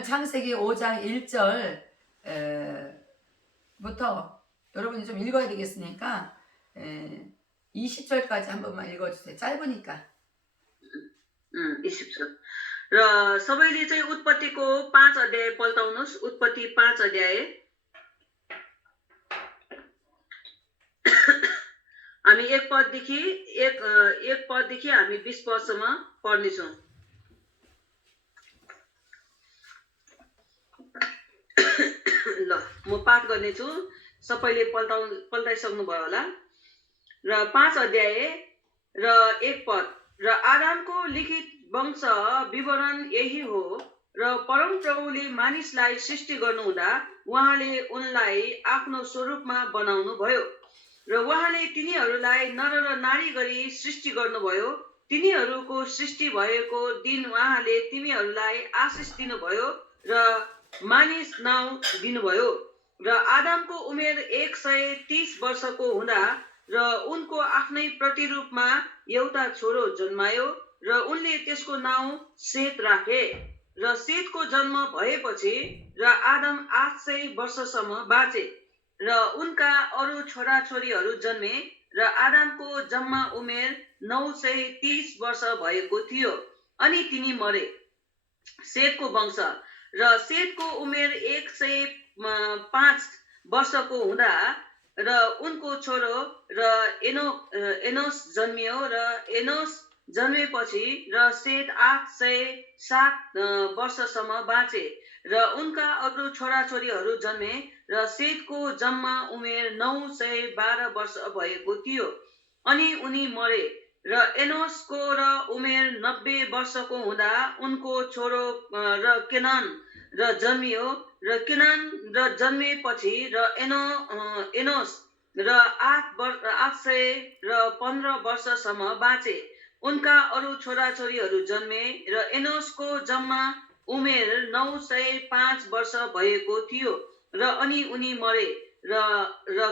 오늘 창세기 5장 1절 부터 여러분이 좀 읽어야 되겠으니까 20절까지 한 번만 읽어주세요. 짧으니까. 20절. र सबैले चाहिँ उत्पत्तिको 5 अध्याय पल्टाउनुस्। उत्पत्ति 5 अध्याय हामी एक पददेखि हामी 20 पदसम्म पढ्नेछौँ। ल म पाठ गर्नेछु, सबैले पल्टाइसक्नु भयो होला। र 5 अध्याय र 1 पद। र आदमको लिखित वंश विवरण यही हो। र परमप्रभुले मानिसलाई सृष्टि गर्नुहुँदा उहाँले उनलाई आफ्नो स्वरूपमा बनाउनु भयो र उहाँले तिनीहरूलाई नर र नारी गरी सृष्टि गर्नुभयो। तिनीहरूको सृष्टि भएको दिन उहाँले तिनीहरूलाई आशिष दिनुभयो र मानिस नाउँ दिनुभयो। र आदमको उमेर 130 वर्षको हुँदा र उनको आफ्नै प्रतिरूपमा एउटा छोरो जन्मायो र उनले त्यसको नाउँ सेत राखे। र सेतको जन्म भएपछि र आदम 800 वर्षसम्म बाँचे र उनका अरू छोराछोरीहरू जन्मे र आदमको जम्मा उमेर 930 वर्ष भएको थियो अनि तिनी मरे। सेतको वंश। र सेतको उमेर 105 वर्षको हुँदा र उनको छोरो र एनोस जन्मियो र एनोस जन्मेपछि र सेत 807 वर्षसम्म बाँचे र उनका अरू छोराछोरीहरू जन्मे र सेतको जम्मा उमेर 912 वर्ष भएको थियो अनि उनी मरे। र एनोसको र उमेर 90 वर्षको हुँदा उनको छोरो र केनान र जन्मियो र केनान र जन्मेपछि र एनोस र 815 वर्षसम्म बाँचे। उनका अरू छोराछोरीहरू जन्मे र एनोसको जम्मा उमेर 905 वर्ष भएको थियो र अनि उनी मरे। र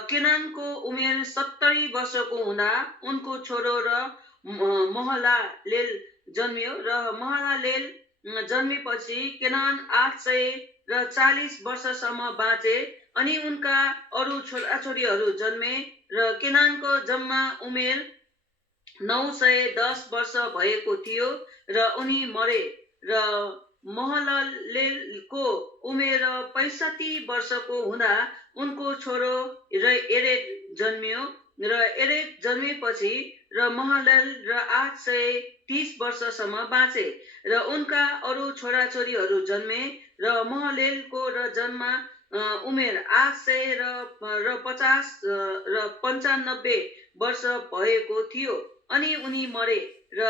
केनानको उमेर 70 वर्षको हुँदा उनको छोरो र महलालेल जन्मियो र महलालेल जन्मेपछि केनान 840 वर्षसम्म बाँचे अनि उनका अरू छोराछोरीहरू जन्मे र केनानको जम्मा उमेर 910 वर्ष भएको थियो र उनी मरे। र महलालेलको उमेर 65 वर्षको हुँदा उनको छोरो र एरेद जन्मियो र एरेद जन्मेपछि र महलाल र 830 वर्षसम्म बाँचे र उनका अरू छोराछोरीहरू जन्मे र महलेलको र जन्म उमेर 895 वर्ष भएको थियो अनि उनी मरे। र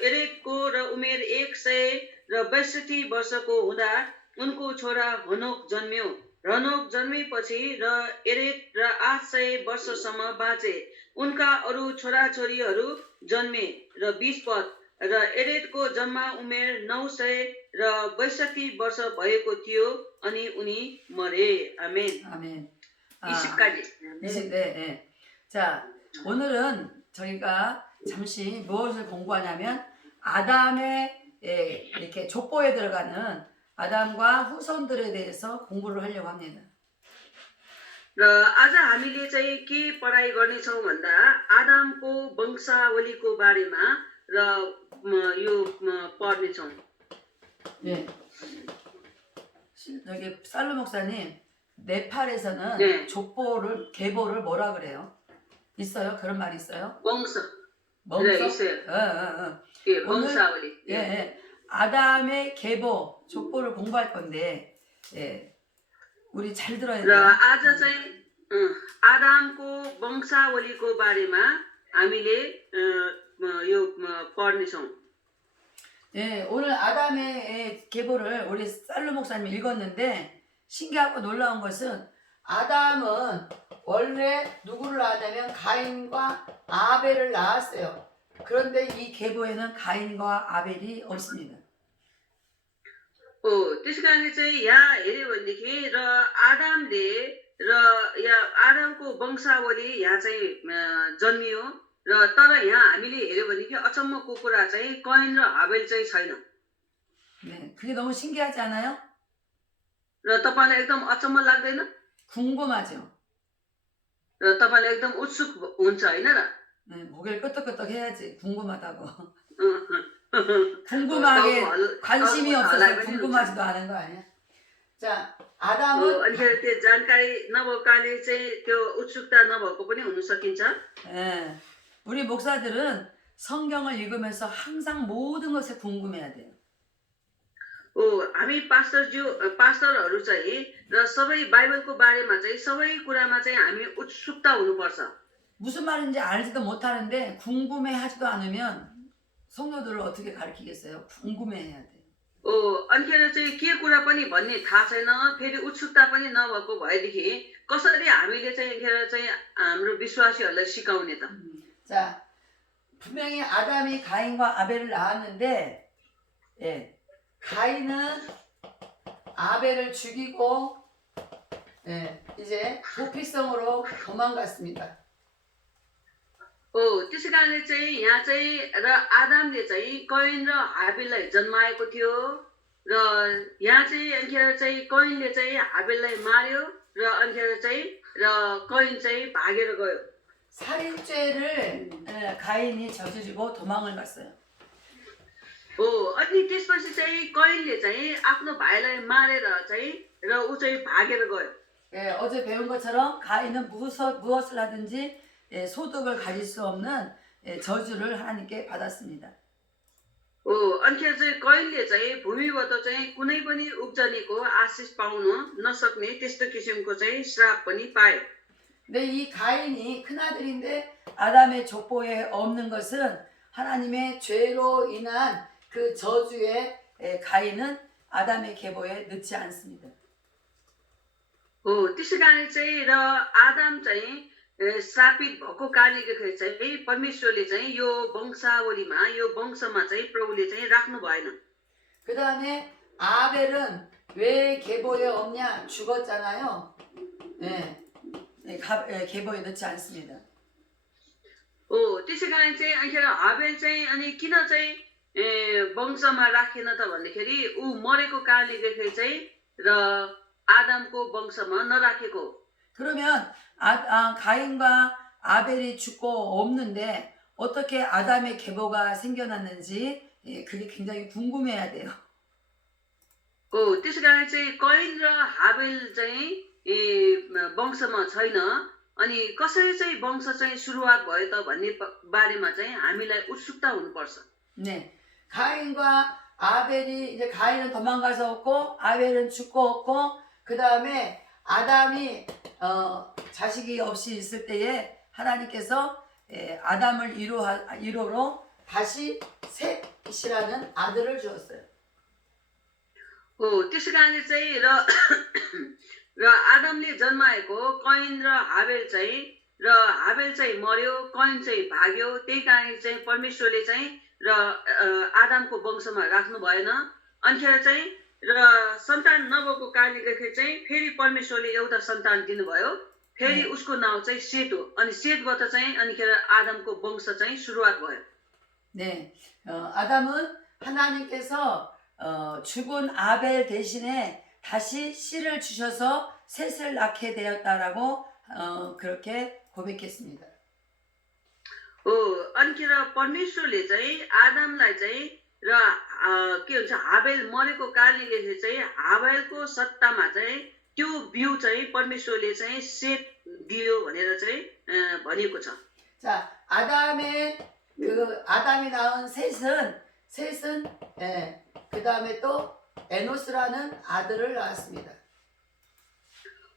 एरेदको र उमेर 162 वर्षको हुँदा उनको छोरा हनोक जन्मियो। हनोक जन्मेपछि र एरेद र 800 वर्षसम्म बाँचे। उनका अरू छोराछोरीहरू जन्मे र 20 पद। र एरेदको जम्मा उमेर 962 वर्ष भएको थियो अनि उनी मरे। 아멘. 아멘. 20까지. 네. 자, 오늘은 저희가 잠시 무엇을 공부하냐면 아담의 이렇게 족보에 들어가는 아담과 후손들에 대해서 공부를 하려고 합니다. र आज हामीले चाहिँ के पढाइ गर्नेछौँ भन्दा आदमको वंशावलीको बारेमा र यो पढ्नेछौँ। 네. 여기 살로 목사님, 네팔에서는 네. 족보를 계보를 뭐라 그래요? 있어요? 그런 말이 있어요? वंश. 멍석? 네, 있어요. 예, वंशावली. 예. 아담의 계보, 족보를 공부할 건데, 우리 잘 들어야 र 돼요. आज चाहिँ आदमको वंशावलीको बारेमा हामीले यो पढ्नेछौँ। 네, 오늘 아담의 계보를 우리 살로 목사님이 읽었는데 신기하고 놀라운 것은 아담은 원래 누구를 낳았냐면 가인과 아벨을 낳았어요. 그런데 이 계보에는 가인과 아벨이 없습니다. त्यस कारणले चाहिँ यहाँ हेऱ्यो भनेदेखि र आदमले र यहाँ आदमको वंशावली यहाँ चाहिँ जन्मियो र तर यहाँ हामीले हेऱ्यो भनेदेखि अचम्मको कुरा चाहिँ कैन र हाबेल चाहिँ छैन। 네. 그게 너무 신기하지 않아요? र तपाईँलाई एकदम अचम्म लाग्दैन 궁금하죠. र तपाईँलाई एकदम उत्सुक हुन्छ होइन र 고개를 끄덕끄덕 해야지. 궁금하다고. टाउको 궁금하게 관심이 टाउको 없어서 हल्लाए पनि हुन्छ 궁금하지도 않은 거 아니야? 자, हो 아담은 अनिखेरि त्यो जानकारी नभएको कारणले चाहिँ त्यो उत्सुकता नभएको पनि हुन सकिन्छ 예, 우리 목사들은 성경을 읽으면서 항상 मो든 것에 궁금해야 돼요. हो हामी पास्टरहरू चाहिँ र सबै बाइबलको बारेमा चाहिँ सबै कुरामा चाहिँ हामी उत्सुकता हुनुपर्छ 무슨 말인지 알지도 못하는데 궁금해하지도 않으면 성도들을 어떻게 가르치겠어요? 궁금해해야 돼요. हो अनिखेर चाहिँ के कुरा पनि भन्ने थाहा छैन फेरि उत्सुकता पनि नभएको भएदेखि कसरी हामीले चाहिँ यतिखेर चाहिँ हाम्रो विश्वासीहरूलाई सिकाउने त 자, 분명히 아담이 가인과 아벨을 낳았는데, 예, 가인은 아벨을 죽이고, 예, 이제 도피성으로 도망갔습니다. हो त्यसै कारणले चाहिँ यहाँ चाहिँ र आदामले चाहिँ कैन र हाबिललाई जन्माएको थियो र यहाँ चाहिँ अनिखेर चाहिँ कैनले चाहिँ हाबिललाई मार्यो र अनिखेर चाहिँ र कैन चाहिँ भागेर गयो 살인죄를 가인이 저지르고 도망을 갔어요. हो अनि त्यसपछि चाहिँ कैनले चाहिँ आफ्नो भाइलाई मारेर चाहिँ र ऊ चाहिँ भागेर गयो 예, 어제 배운 것처럼 가인은 무엇을 하든지 예, 소득을 가질 수 없는 예, 저주를 하나님께 받았습니다. हो अनिखेर चाहिँ कैनले चाहिँ भूमिबाट चाहिँ कुनै पनि उब्जनीको आशिष पाउन नसक्ने त्यस्तो किसिमको चाहिँ श्राप पनि पाए 근데 이 가인이 큰아들인데 아담의 족보에 없는 것은 하나님의 죄로 인한 그 저주에 예, 가인은 아담의 계보에 넣지 않습니다. हो त्यसै कारण चाहिँ र आदम चाहिँ श्रापित भएको कारणले चाहिँ परमेश्वरले चाहिँ यो वंशावलीमा यो वंशमा चाहिँ प्रभुले चाहिँ राख्नु भएन 그 다음에 아벨은 왜 계보에 없냐? 죽었잖아요. 예, 계보에 넣지 않습니다. हो त्यसै कारण चाहिँ अनिखेर हाबेल चाहिँ अनि किन चाहिँ वंशमा राखेन त भन्दाखेरि ऊ मरेको कारणले गर्दाखेरि चाहिँ र आदमको वंशमा नराखेको 그러면 가인과 아벨이 죽고 없는데 어떻게 아담의 계보가 생겨났는지 예, 그게 굉장히 궁금해야 돼요. हो त्यसै कारण चाहिँ कैन र हाबेल चाहिँ वंशमा छैन अनि कसरी चाहिँ वंश चाहिँ सुरुवात भयो त भन्ने बारेमा चाहिँ हामीलाई उत्सुकता हुनुपर्छ 네, 가인과 아벨이 이제 가인은 도망가서 없고 아벨은 죽고 없고 그 다음에 아담이 자식이 없이 있을 때에 하나님께서 아담을 1호로 다시 셋이라는 아들을 주었어요. हो त्यसै कारणले चाहिँ र आदमले जन्माएको कैन र हाबेल चाहिँ मर्यो कैन चाहिँ भाग्यो त्यही कारण चाहिँ परमेश्वरले चाहिँ र आदमको वंशमा राख्नु भएन अनिखेर चाहिँ र सन्तान नभएको कारणले गर्दाखेरि चाहिँ फेरि परमेश्वरले एउटा सन्तान दिनुभयो फेरि उसको नाउँ चाहिँ सेत हो अनि सेतबाट चाहिँ अनिखेर आदमको वंश चाहिँ सुरुवात भयो 네, 아담은 하나님께서 죽은 아벨 대신에 다시 씨를 주셔서 셋을 낳게 되었다라고 그렇게 고백했습니다. हो अनिखेर परमेश्वरले चाहिँ आदमलाई चाहिँ र के भन्छ हाबेल मरेको कारणले गर्दाखेरि चाहिँ हाबेलको सट्टामा चाहिँ त्यो बिउ चाहिँ परमेश्वरले चाहिँ सेत दियो भनेर चाहिँ भनिएको छ 자, 아담이 낳은 셋은 그 다음에 또 에노스라는 아들을 낳았습니다.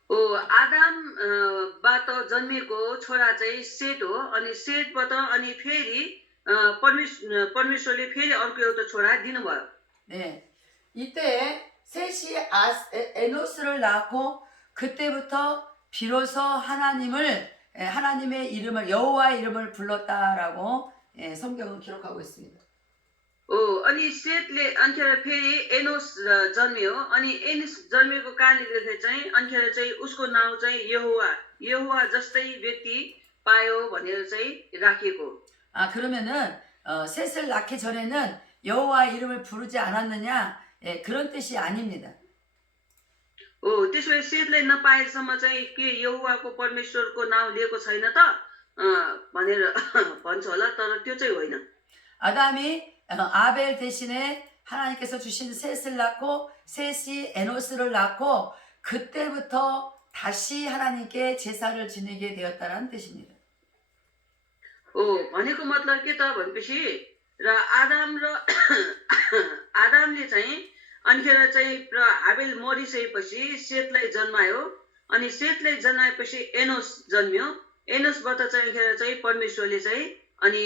हो आदमबाट जन्मेको छोरा चाहिँ सेत हो अनि सेतबाट अनि फेरि परमेश्वरले फेरि अर्को एउटा छोरा दिनुभयो 네, 이때 셋이 에노스를 낳고 그때부터 비로소 하나님의 이름을 여호와의 이름을 불렀다라고 성경은 기록하고 있습니다. हो अनि सेतले अनिखेर फेरि एनोस जन्मियो अनि एनोस जन्मेको कारणले गर्दाखेरि चाहिँ अनिखेर चाहिँ उसको नाउँ चाहिँ यहोवा जस्तै व्यक्ति पायो भनेर चाहिँ राखिएको 그러면은 셋을 낳기 전에는 여호와의 이름을 부르지 않았느냐? 예, 그런 뜻이 아닙니다. त्यसो भए सेतलाई नपाएसम्म चाहिँ के यहोवाको परमेश्वरको नाउँ लिएको छैन त भनेर भन्छ होला तर त्यो चाहिँ होइन 아담이 아벨 대신에 하나님께서 주신 셋을 낳고 셋이 에노스를 낳고 그때부터 다시 하나님께 제사를 지내게 되었다는 뜻입니다. भनेको मतलब के त भनेपछि र आदाम र आदामले चाहिँ अनिखेर चाहिँ र हाबेल मरिसकेपछि सेतलाई जन्मायो अनि सेतलाई जन्माएपछि एनोस जन्मियो एनोसबाट चाहिँ अनिखेर चाहिँ परमेश्वरले चाहिँ अनि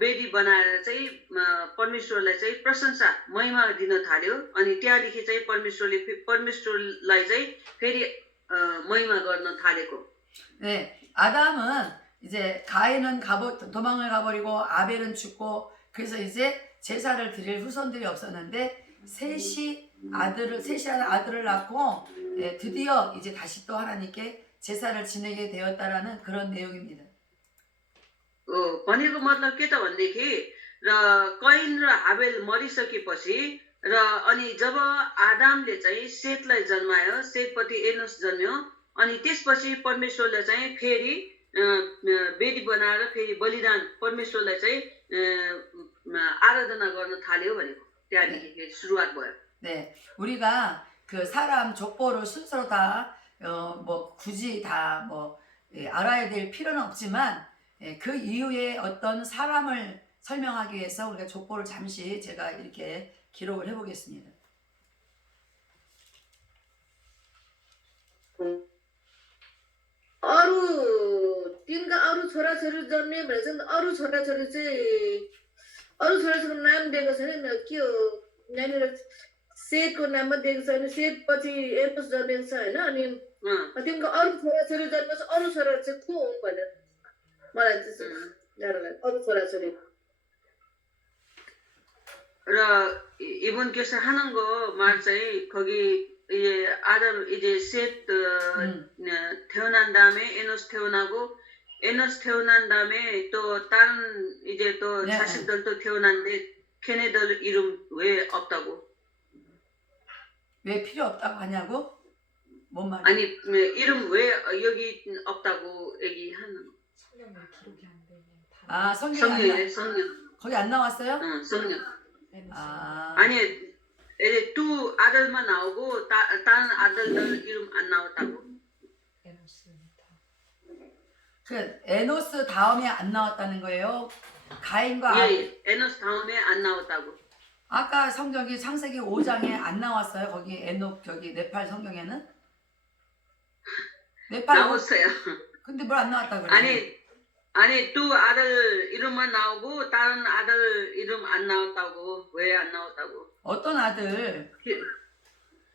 वेदी बनाएर चाहिँ परमेश्वरलाई चाहिँ प्रशंसा महिमा दिन थाल्यो अनि त्यहाँदेखि चाहिँ परमेश्वरलाई चाहिँ फेरि महिमा गर्न थालेको 네, 아담은 이제 가인은 도망을 가버리고 아벨은 죽고 그래서 이제 제사를 드릴 후손들이 없었는데 셋이 아들을 낳고 예, 드디어 이제 다시 또 하나님께 제사를 지내게 되었다라는 그런 내용입니다. भनेको मतलब के त भनेदेखि र कैन र हाबेल मरिसकेपछि र अनि जब आदामले चाहिँ सेतलाई जन्मायो सेतपछि एनोस जन्मियो अनि त्यसपछि परमेश्वरले चाहिँ फेरि वेदी बनाएर फेरि बलिदान परमेश्वरलाई चाहिँ आराधना गर्न थाल्यो भनेको त्यहाँदेखि सुरुवात भयो 네, 우리가 그 사람 족보를 순서로 다 뭐 굳이 다 뭐 알아야 될 필요는 없지만 그 이후에 어떤 사람을 설명하기 위해서 우리가 족보를 잠시 제가 이렇게 기록을 해보겠습니다. अरू तिनका अरू छोराछोरी जन्मे भने चाहिँ अरू छोराछोरी चाहिँ अरू छोराछोरीको नाम दिएको छैन के हो यहाँनिर सेतको नाममा दिएको छ भने सेत पछि एनोस जन्मेको छ होइन अनि तिनको अरू छोराछोरी जन्मेको छ अरू छोराहरू चाहिँ को हुन् भनेर मलाई त्यस्तो गाह्रो लाग्यो अरू छोराछोरी र 이분 교사 하는 거 말चाहिँ 거기 이제 아담 이제 셋 태어난 다음에 에노스 태어나고 에노스 태어난 다음에 또 다른 이제 또 네. 자식들도 태어났는데 걔네들 이름 왜 없다고? 왜 필요 없다고 하냐고? 뭔 말이야? 아니 이름 왜 여기 없다고 얘기하는 거? 성경에 기록이 안 되는 아, 성경에 성령 거기 안 나왔어요? 응 성령 아, 아니 이제 두 아들만 나오고 다른 아들들 이름 안 나왔다고. 에노스입니다. 그 에노스 다음에 안 나왔다는 거예요. 가인과 예, 에노스 다음에 안 나왔다고. 아까 성경이 창세기 5장에 안 나왔어요. 거기 에녹 저기 네팔 성경에는 네팔 나왔어요. 근데 뭘 안 나왔다 그래? 아니 두 아들 이름만 나오고 다른 아들 이름 안 나왔다고. 왜 안 나왔다고? 어떤 아들?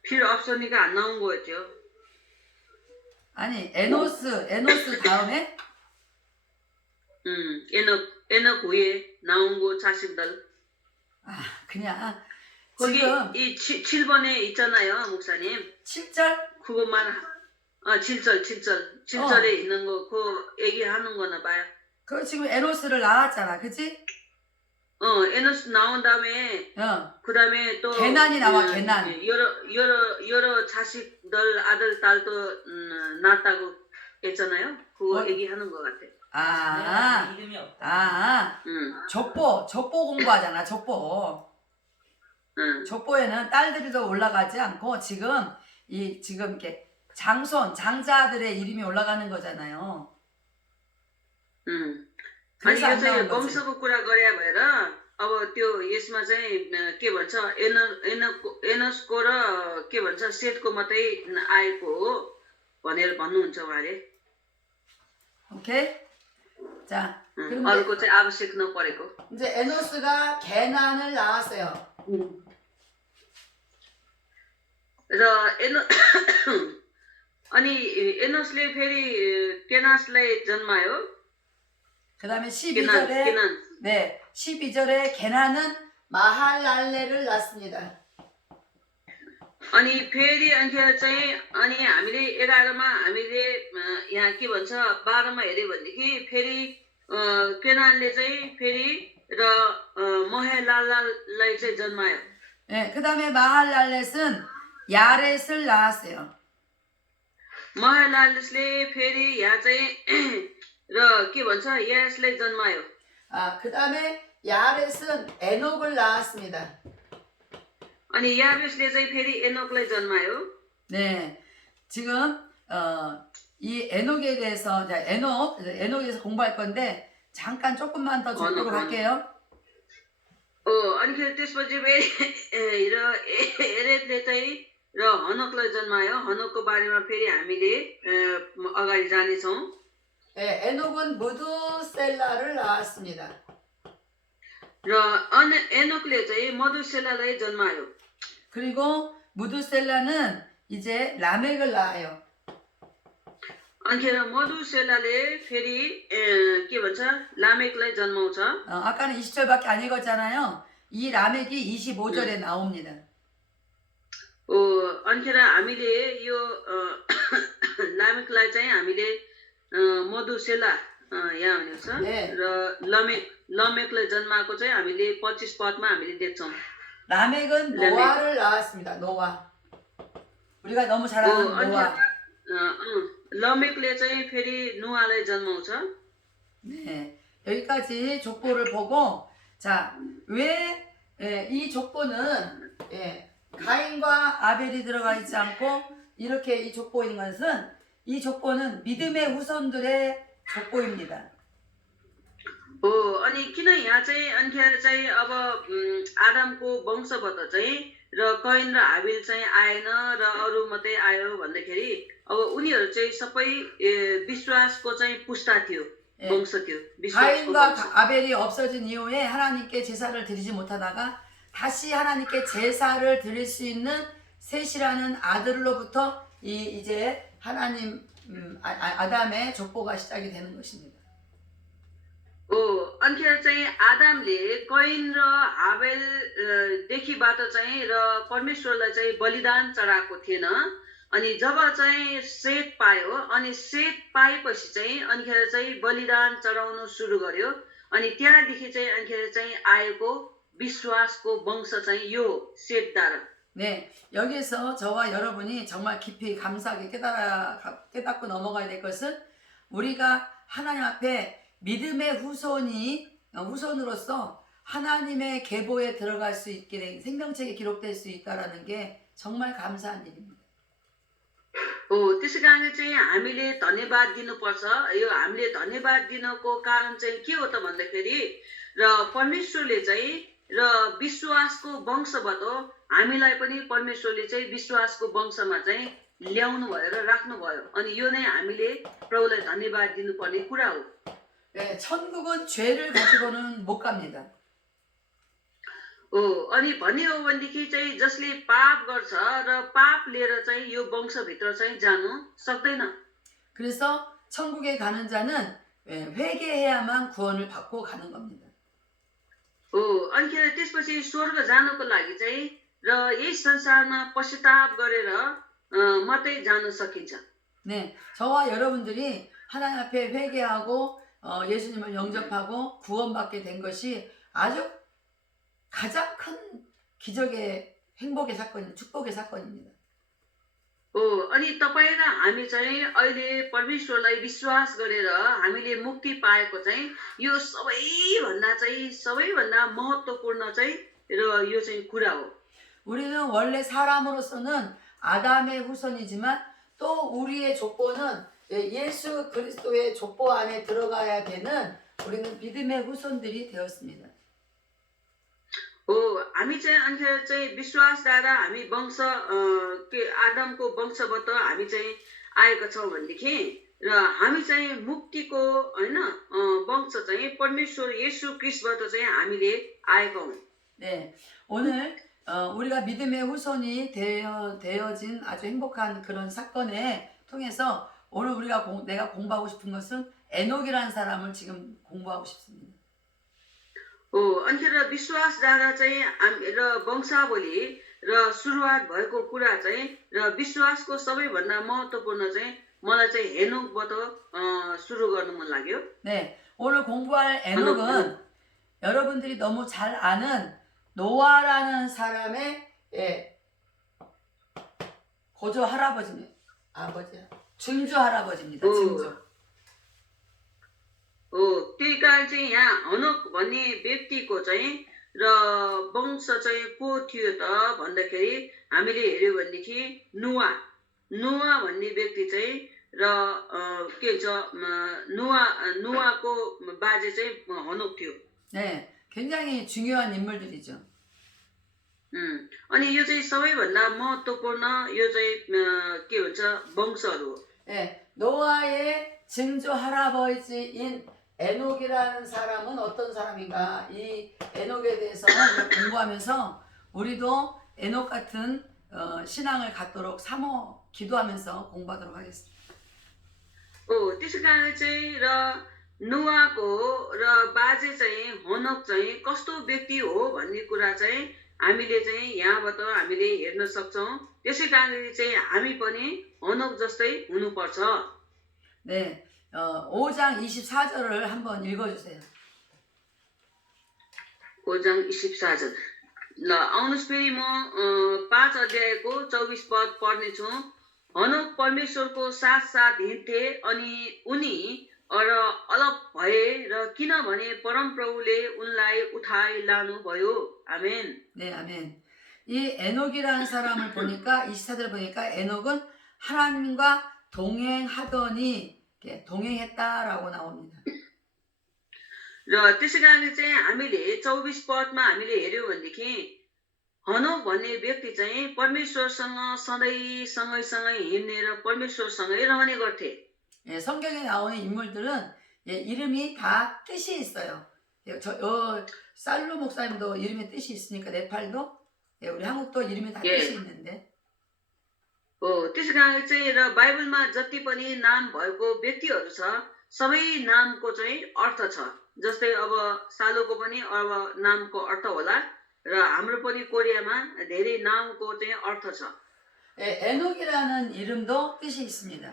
필요 없으니까 안 나온 거였죠. 아니 에노스 다음에 에녹 후에 나온 거 자식들. 아 그냥 거기 지금 이 7번에 있잖아요, 목사님. 7절 그것만 7절에 있는 거 그거 얘기하는 거나 봐요. 그 지금 에노스를 낳았잖아, 그치? 에노스 나온 다음에 그 다음에 또 게난이 나와, 게난. 여러 자식들 아들 딸도 낳았다고 했잖아요. 그거 얘기하는 것 같아. 이름이 없다. 아 족보 공부하잖아, 족보. 족보에는 딸들이 더 올라가지 않고 지금 이렇게 장자들의 이름이 올라가는 거잖아요. अनि 그래서 यो 안 चाहिँ 나온 거지. वंशको कुरा गरे भएर अब त्यो यसमा चाहिँ के भन्छ एनोसको र के भन्छ सेतको मात्रै आएको हो भनेर भन्नुहुन्छ उहाँले 오케이? 자, 그럼 अरूको चाहिँ आवश्यक नपरेको 이제 에노스가 게난을 낳았어요. र अनि एनोसले फेरि केनासलाई जन्मायो 그 다음에 12절에 केनान 네, 12절에 게난은 마할랄레를 낳습니다. अनि फेरि अन्खेर चाहिँ अनि हामीले 11मा हामीले यहाँ के भन्छ 12मा हेर्यो भनेदेखि फेरि केनानले चाहिँ फेरि र महेलाललाई चाहिँ जन्मायो 예, 그 다음에 마할랄렛은 야렛을 낳았어요. महालालले फेरि यहाँ चाहिँ र के भन्छ यसलाई जन्मायो. 아, 그 다음에 야렛은 에녹을 낳았습니다. अनि याबेसले चाहिँ फेरि एनोकलाई जन्मायो. 네, 지금 이 에녹에 대해서 자, 에녹에 대해서 공부할 건데 잠깐 조금만 더 족보로 갈게요. अनि फेरि त्यसपछि फेरि र एरेदले चाहिँ र हनोकलाई जन्मायो. हनोकको बारेमा फेरि हामीले अगाडि जानेछौँ. 네, 에녹은 무두셀라를 낳았습니다. र एनोकले चाहिँ मधुसेलालाई जन्मायो. 그리고 무두셀라는 이제 라멕을 낳아요. अनिखेर मधुसेलाले फेरि के भन्छ लामेकलाई जन्माउँछ. 아까는 20절밖에 안 읽었잖아요. 이 라멕이 25절에 나옵니다. अनिखेर हामीले यो लामेकलाई चाहिँ हामीले मधुसेला यहाँ भनेको छ. 네. र लमेकलाई जन्माएको चाहिँ हामीले 25 पदमा हामीले देख्छौँ. 라멕은 라멕. 노아를 낳았습니다. 노아. 우리가 너무 잘 아는 노아. लमेकले चाहिँ फेरि नुहालाई जन्माउँछ. 네, 여기까지 족보를 보고 자, 왜 이 족보는 가인과 아벨이 들어가 있지 않고 이렇게 이 족보인 것은 이 족보는 믿음의 후손들의 족보입니다. अनि किन यहाँ चाहिँ अनिखेर चाहिँ अब आदमको वंशबाट चाहिँ र कैन र हाबिल चाहिँ आएन र अरू मात्रै आयो भन्दाखेरि अब उनीहरू चाहिँ सबै विश्वासको चाहिँ पुस्ता थियो, 예. वंश थियो. विश्वासको 가인과 वंश. 아벨이 없어진 이후에 하나님께 제사를 드리지 못하다가 다시 하나님께 제사를 드릴 수 있는 셋이라는 아들로부터 이제 하나님 아담의 족보가 시작이 되는 것입니다. अनिखेर चाहिँ आदमले कैन र हाबेल देखिबाट चाहिँ र परमेश्वरलाई चाहिँ बलिदान चढाएको थिएन. अनि जब चाहिँ सेत पायो अनि सेत पाएपछि चाहिँ अनिखेर चाहिँ बलिदान चढाउनु सुरु गर्यो. अनि त्यहाँदेखि चाहिँ अनिखेर चाहिँ आएको विश्वासको वंश चाहिँ यो सेतद्वारा. 네, 여기서 저와 여러분이 정말 깊이 감사하게 깨닫고 넘어가야 될 것은 우리가 하나님 앞에 믿음의 후손으로서 하나님의 계보에 들어갈 수 있게 된 생명책에 기록될 수 있다라는 게 정말 감사한 일입니다. त्यसै कारण चाहिँ हामीले धन्यवाद दिनुपर्छ. यो हामीले धन्यवाद दिनको कारण चाहिँ के हो त भन्दाखेरि र परमेश्वरले चाहिँ र विश्वासको वंशबाट हामीलाई पनि परमेश्वरले चाहिँ विश्वासको वंशमा चाहिँ ल्याउनु भयो र राख्नु भयो. अनि यो नै हामीले प्रभुलाई धन्यवाद दिनुपर्ने कुरा हो. 네, 천국은 죄를 가지고는 못 갑니다. अनि भन्ने हो भनेदेखि चाहिँ जसले पाप गर्छ र पाप लिएर चाहिँ यो वंशभित्र चाहिँ जानु सक्दैन. 그래서 천국에 가는 자는 회개해야만 구원을 받고 가는 겁니다. अनिखेर त्यसपछि स्वर्ग जानको लागि चाहिँ र यही संसारमा पश्चाताप गरेर मात्रै जान सकिन्छ. 네, 저와 여러분들이 하나님 앞에 회개하고 예수님을 영접하고 구원받게 된 것이 아주 가장 큰 기적의 행복의 사건, 축복의 사건입니다. अनि तपाईँ र हामी चाहिँ अहिले परमेश्वरलाई विश्वास गरेर हामीले मुक्ति पाएको चाहिँ यो सबैभन्दा महत्त्वपूर्ण चाहिँ र यो चाहिँ कुरा हो. 우리는 원래 사람으로서는 아담의 후손이지만 또 우리의 족보는 예수 그리스도의 족보 안에 들어가야 되는 우리는 믿음의 후손들이 되었습니다. हामी चाहिँ अनिखेर चाहिँ विश्वासद्वारा हामी वंश आदमको वंशबाट हामी चाहिँ आएका छौँ भनेदेखि र हामी चाहिँ मुक्तिको हैन वंश चाहिँ परमेश्वर येशू ख्रीष्टबाट चाहिँ हामीले आएका हौँ. 네, 오늘 우리가 믿음의 후손이 되어진 아주 행복한 그런 사건에 통해서 오늘 내가 공부하고 싶은 것은 에녹이라는 사람을 지금 공부하고 싶습니다. अनिखेर विश्वासद्वारा चाहिँ र वंशावली र सुरुवात भएको कुरा चाहिँ र विश्वासको सबैभन्दा महत्त्वपूर्ण चाहिँ मलाई चाहिँ हेनोकबाट सुरु गर्नु मन लाग्यो. 네, 오늘 공부할 에녹은 여러분들이 너무 잘 아는 노아라는 사람의 고조 할아버지네. 아버지야. 증조 할아버지입니다. 증조. त्यही कारण चाहिँ यहाँ हनोक भन्ने व्यक्तिको चाहिँ र वंश चाहिँ को थियो त भन्दाखेरि हामीले हेर्यो भनेदेखि नुवा भन्ने व्यक्ति चाहिँ र के भन्छ नुवाको बाजे चाहिँ हनोक थियो. 네, 굉장히 중요한 인물들이죠. अनि यो चाहिँ सबैभन्दा महत्त्वपूर्ण यो चाहिँ के भन्छ वंशहरू हो. 네, 노아의 증조 할아버지인 에녹이라는 사람은 어떤 사람인가? 이 에녹에 대해서 공부하면서 우리도 에녹 같은 신앙을 갖도록 사모 기도하면서 공부하도록 하겠습니다. त्यसै कारण चाहिँ र नुवाको र बाजे चाहिँ हनोक चाहिँ कस्तो व्यक्ति हो भन्ने कुरा चाहिँ हामीले चाहिँ यहाँबाट हामीले हेर्न सक्छौं. त्यसै कारणले चाहिँ हामी पनि हनोक जस्तै हुनुपर्छ. 네, 5장 24절을 한번 읽어주세요. 5장 24절. ल आउनुस् फेरि म 5 अध्यायको 24 पद पढ्ने छु. हनोक परमेश्वरको साथ साथ हिँड्थे अनि उनी अलप भए र किनभने परमप्रभुले उनलाई उठाइ लानुभयो. आमेन. 네, 아멘. 이 에녹이라는 사람을 보니까 24절 보니까 에녹은 하나님과 동행하더니 이렇게 동행했다라고 나옵니다. र त्यसै कारणले चाहिँ हामीले 24 पदमा हामीले हेर्यो भनेदेखि हनोक भन्ने व्यक्ति चाहिँ परमेश्वरसँग सधैँ सँगै हिँड्ने र परमेश्वरसँगै रहने गर्थे. 예, 성경에 나오는 인물들은 이름이 다 뜻이 있어요. 살로 목사님도 이름에 뜻이 있으니까 네팔도 우리 한국도 이름에 다 뜻이 있는데. त्यसै कारणले चाहिँ र बाइबलमा जति पनि नाम भएको व्यक्तिहरू छ सबै नामको चाहिँ अर्थ छ. जस्तै अब सालोको पनि अब नामको अर्थ होला र हाम्रो पनि कोरियामा धेरै नामको चाहिँ अर्थ छ. 에녹이라는 이름도 뜻이 있습니다.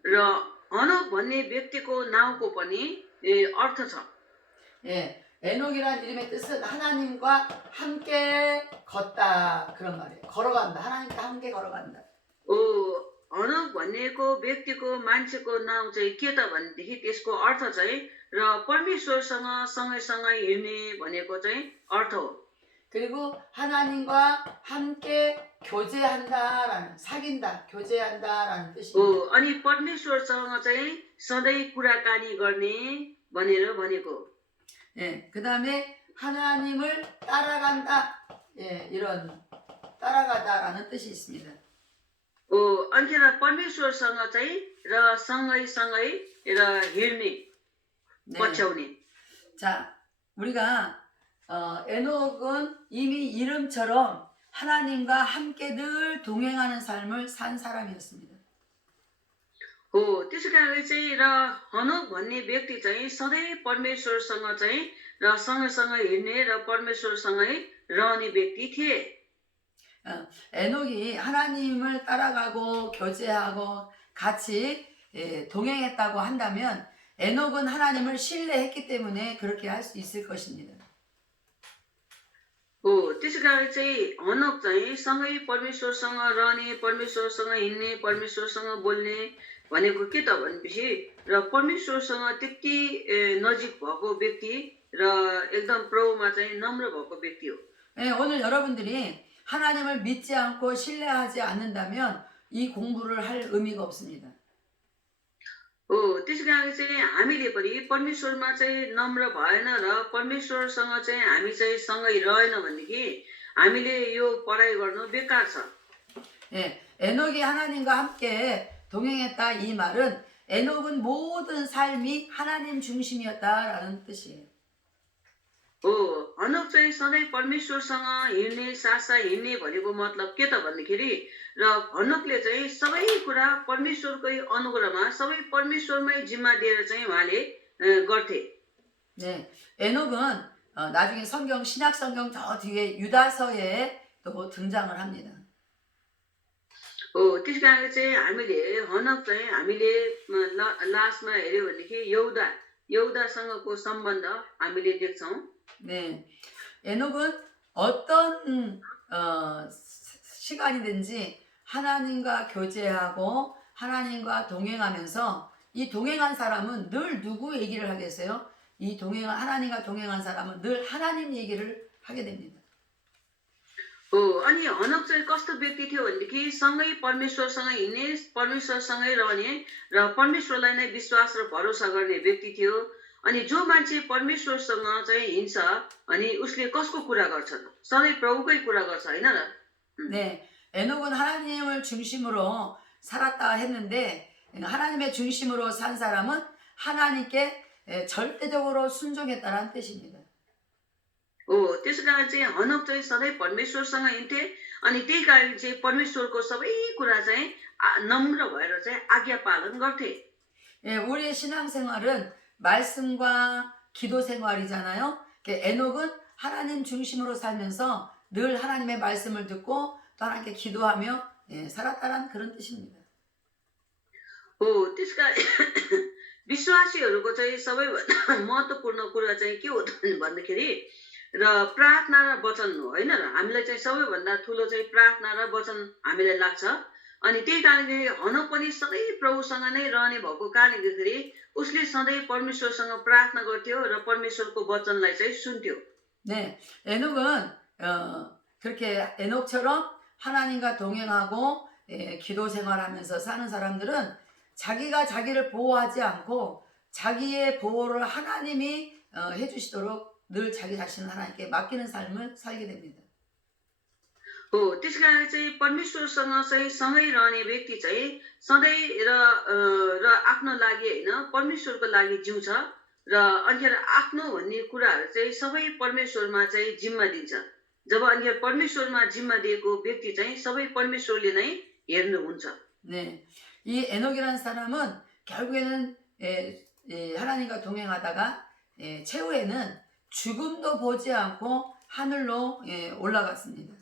र हनोक भन्ने व्यक्तिको नामको पनि अर्थ छ. 예, 에녹이라는 이름의 뜻은 하나님과 함께 걷다 그런 말이에요. 걸어간다. 하나님과 함께 걸어간다. हनोक भन्नेको व्यक्तिको मान्छेको नाम चाहिँ के त भनेदेखि त्यसको अर्थ चाहिँ र परमेश्वरसँग सँगै हिँड्ने भनेको चाहिँ अर्थ हो. 그리고 하나님과 함께 교제한다라는 사귄다, 교제한다라는 뜻입니다. अनि परमेश्वरसँग चाहिँ सधैँ कुराकानी गर्ने भनेर भनेको. 예, 그다음에 하나님을 따라간다. 예, 이런 따라가다라는 뜻이 있습니다. अनि र परमेश्वरसँग चाहिँ र सँगै र हिँड्ने पछ्याउने. 자, 우리가 에녹은 이미 이름처럼 하나님과 함께 늘 동행하는 삶을 산 사람이었습니다. त्यसै कारणले चाहिँ र हनोक भन्ने व्यक्ति चाहिँ सधैँ परमेश्वरसँग चाहिँ र सँगै हिँड्ने र परमेश्वरसँगै रहने व्यक्ति थिए. 에녹이 하나님을 따라가고 교제하고 같이 동행했다고 한다면 에녹은 하나님을 신뢰했기 때문에 그렇게 할 수 있을 것입니다. त्यसै कारण चाहिँ हनोक चाहिँ सँगै परमेश्वरसँग रहने, परमेश्वरसँग हिँड्ने, परमेश्वरसँग बोल्ने भनेको के त भनेपछि र परमेश्वरसँग त्यति नजिक भएको व्यक्ति र एकदम प्रभुमा चाहिँ नम्र भएको व्यक्ति हो. 오늘 여러분들이 하나님을 믿지 않고 신뢰하지 않는다면 이 공부를 할 의미가 없습니다. त्यसै कारण चाहिँ हामीले पनि परमेश्वरमा चाहिँ नम्र भएन र परमेश्वरसँग चाहिँ हामी चाहिँ सँगै रहेन भनेदेखि हामीले यो पढाइ गर्नु बेकार छ. 예, 에녹이 하나님과 함께 동행했다 이 말은 에녹은 모든 삶이 하나님 중심이었다라는 뜻이에요. हनोक चाहिँ सधैँ परमेश्वरसँग हिँड्ने सासा हिँड्ने भनेको मतलब के त भन्दाखेरि र हनोकले चाहिँ सबै कुरा परमेश्वरकै अनुग्रहमा सबै परमेश्वरमै जिम्मा दिएर चाहिँ उहाँले गर्थे. 네, 에녹은 나중에 신약 성경 저 뒤에 유다서에 또 등장을 합니다. त्यस कारणले चाहिँ हामीले हनोक चाहिँ हामीले लास्टमा हेर्यो भनेदेखि यहुदासँगको सम्बन्ध हामीले देख्छौँ. 네, 에녹은 어떤 시간이든지 하나님과 교제하고 하나님과 동행하면서 이 동행한 사람은 늘 누구 얘기를 하겠어요? 하나님과 동행한 사람은 늘 하나님 얘기를 하게 됩니다. अनि हनक चाहिँ कस्तो व्यक्ति थियो भनेदेखि सँगै परमेश्वरसँग हिँड्ने परमेश्वरसँगै रहने र परमेश्वरलाई नै विश्वास र भरोसा गर्ने व्यक्ति थियो अनि जो मान्छे परमेश्वरसँग चाहिँ हिँड्छ अनि उसले कसको कुरा गर्छ त सधैँ प्रभुकै कुरा गर्छ होइन र 네, 에녹은 하나님을 중심으로 살았다 했는데 하나님의 중심으로 산 사람은 하나님께 절대적으로 순종했다는 뜻입니다. त्यसै कारण चाहिँ हनक चाहिँ सधैँ परमेश्वरसँग हिँड्थे अनि त्यही कारण चाहिँ परमेश्वरको सबै कुरा चाहिँ नम्र भएर चाहिँ आज्ञा पालन गर्थे 예, 우리의 신앙생활은 말씀과 기도 생활이잖아요. 에녹은 하나님 중심으로 살면서 늘 하나님의 말씀을 듣고 또 하나님께 기도하며 살았다는 그런 뜻입니다. त्यसका विश्वासीहरूको चाहिँ सबैभन्दा महत्त्वपूर्ण कुरा चाहिँ के हो त भन्दाखेरि र प्रार्थना र वचन हो होइन र हामीलाई चाहिँ सबैभन्दा ठुलो चाहिँ प्रार्थना र वचन हामीलाई लाग्छ अनि त्यही कारणले हनक पनि सधैँ प्रभुसँग नै रहने भएको कारणले गर्दाखेरि उसले सधैँ परमेश्वरसँग प्रार्थना गर्थ्यो र परमेश्वरको वचनलाई चाहिँ सुन्थ्यो 네, 에녹은 그렇게 에녹처럼 하나님과 동행하고 기도 생활하면서 사는 사람들은 자기가 자기를 보호하지 않고 자기의 보호를 하나님이 해주시도록 늘 자기 자신을 하나님께 맡기는 삶을 살게 됩니다. त्यस कारण चाहिँ परमेश्वरसँग चाहिँ सँगै रहने व्यक्ति चाहिँ सधैँ र आफ्नो लागि होइन परमेश्वरको लागि जिउँछ र अनिखेर आफ्नो भन्ने कुराहरू चाहिँ सबै परमेश्वरमा चाहिँ जिम्मा दिन्छ जब अनिखेर परमेश्वरमा जिम्मा दिएको व्यक्ति चाहिँ सबै परमेश्वरले नै हेर्नुहुन्छ 네, 이 에녹이라는 사람은 결국에는 하나님과 동행하다가 최후에는 죽음도 보지 않고 하늘로 올라갔습니다.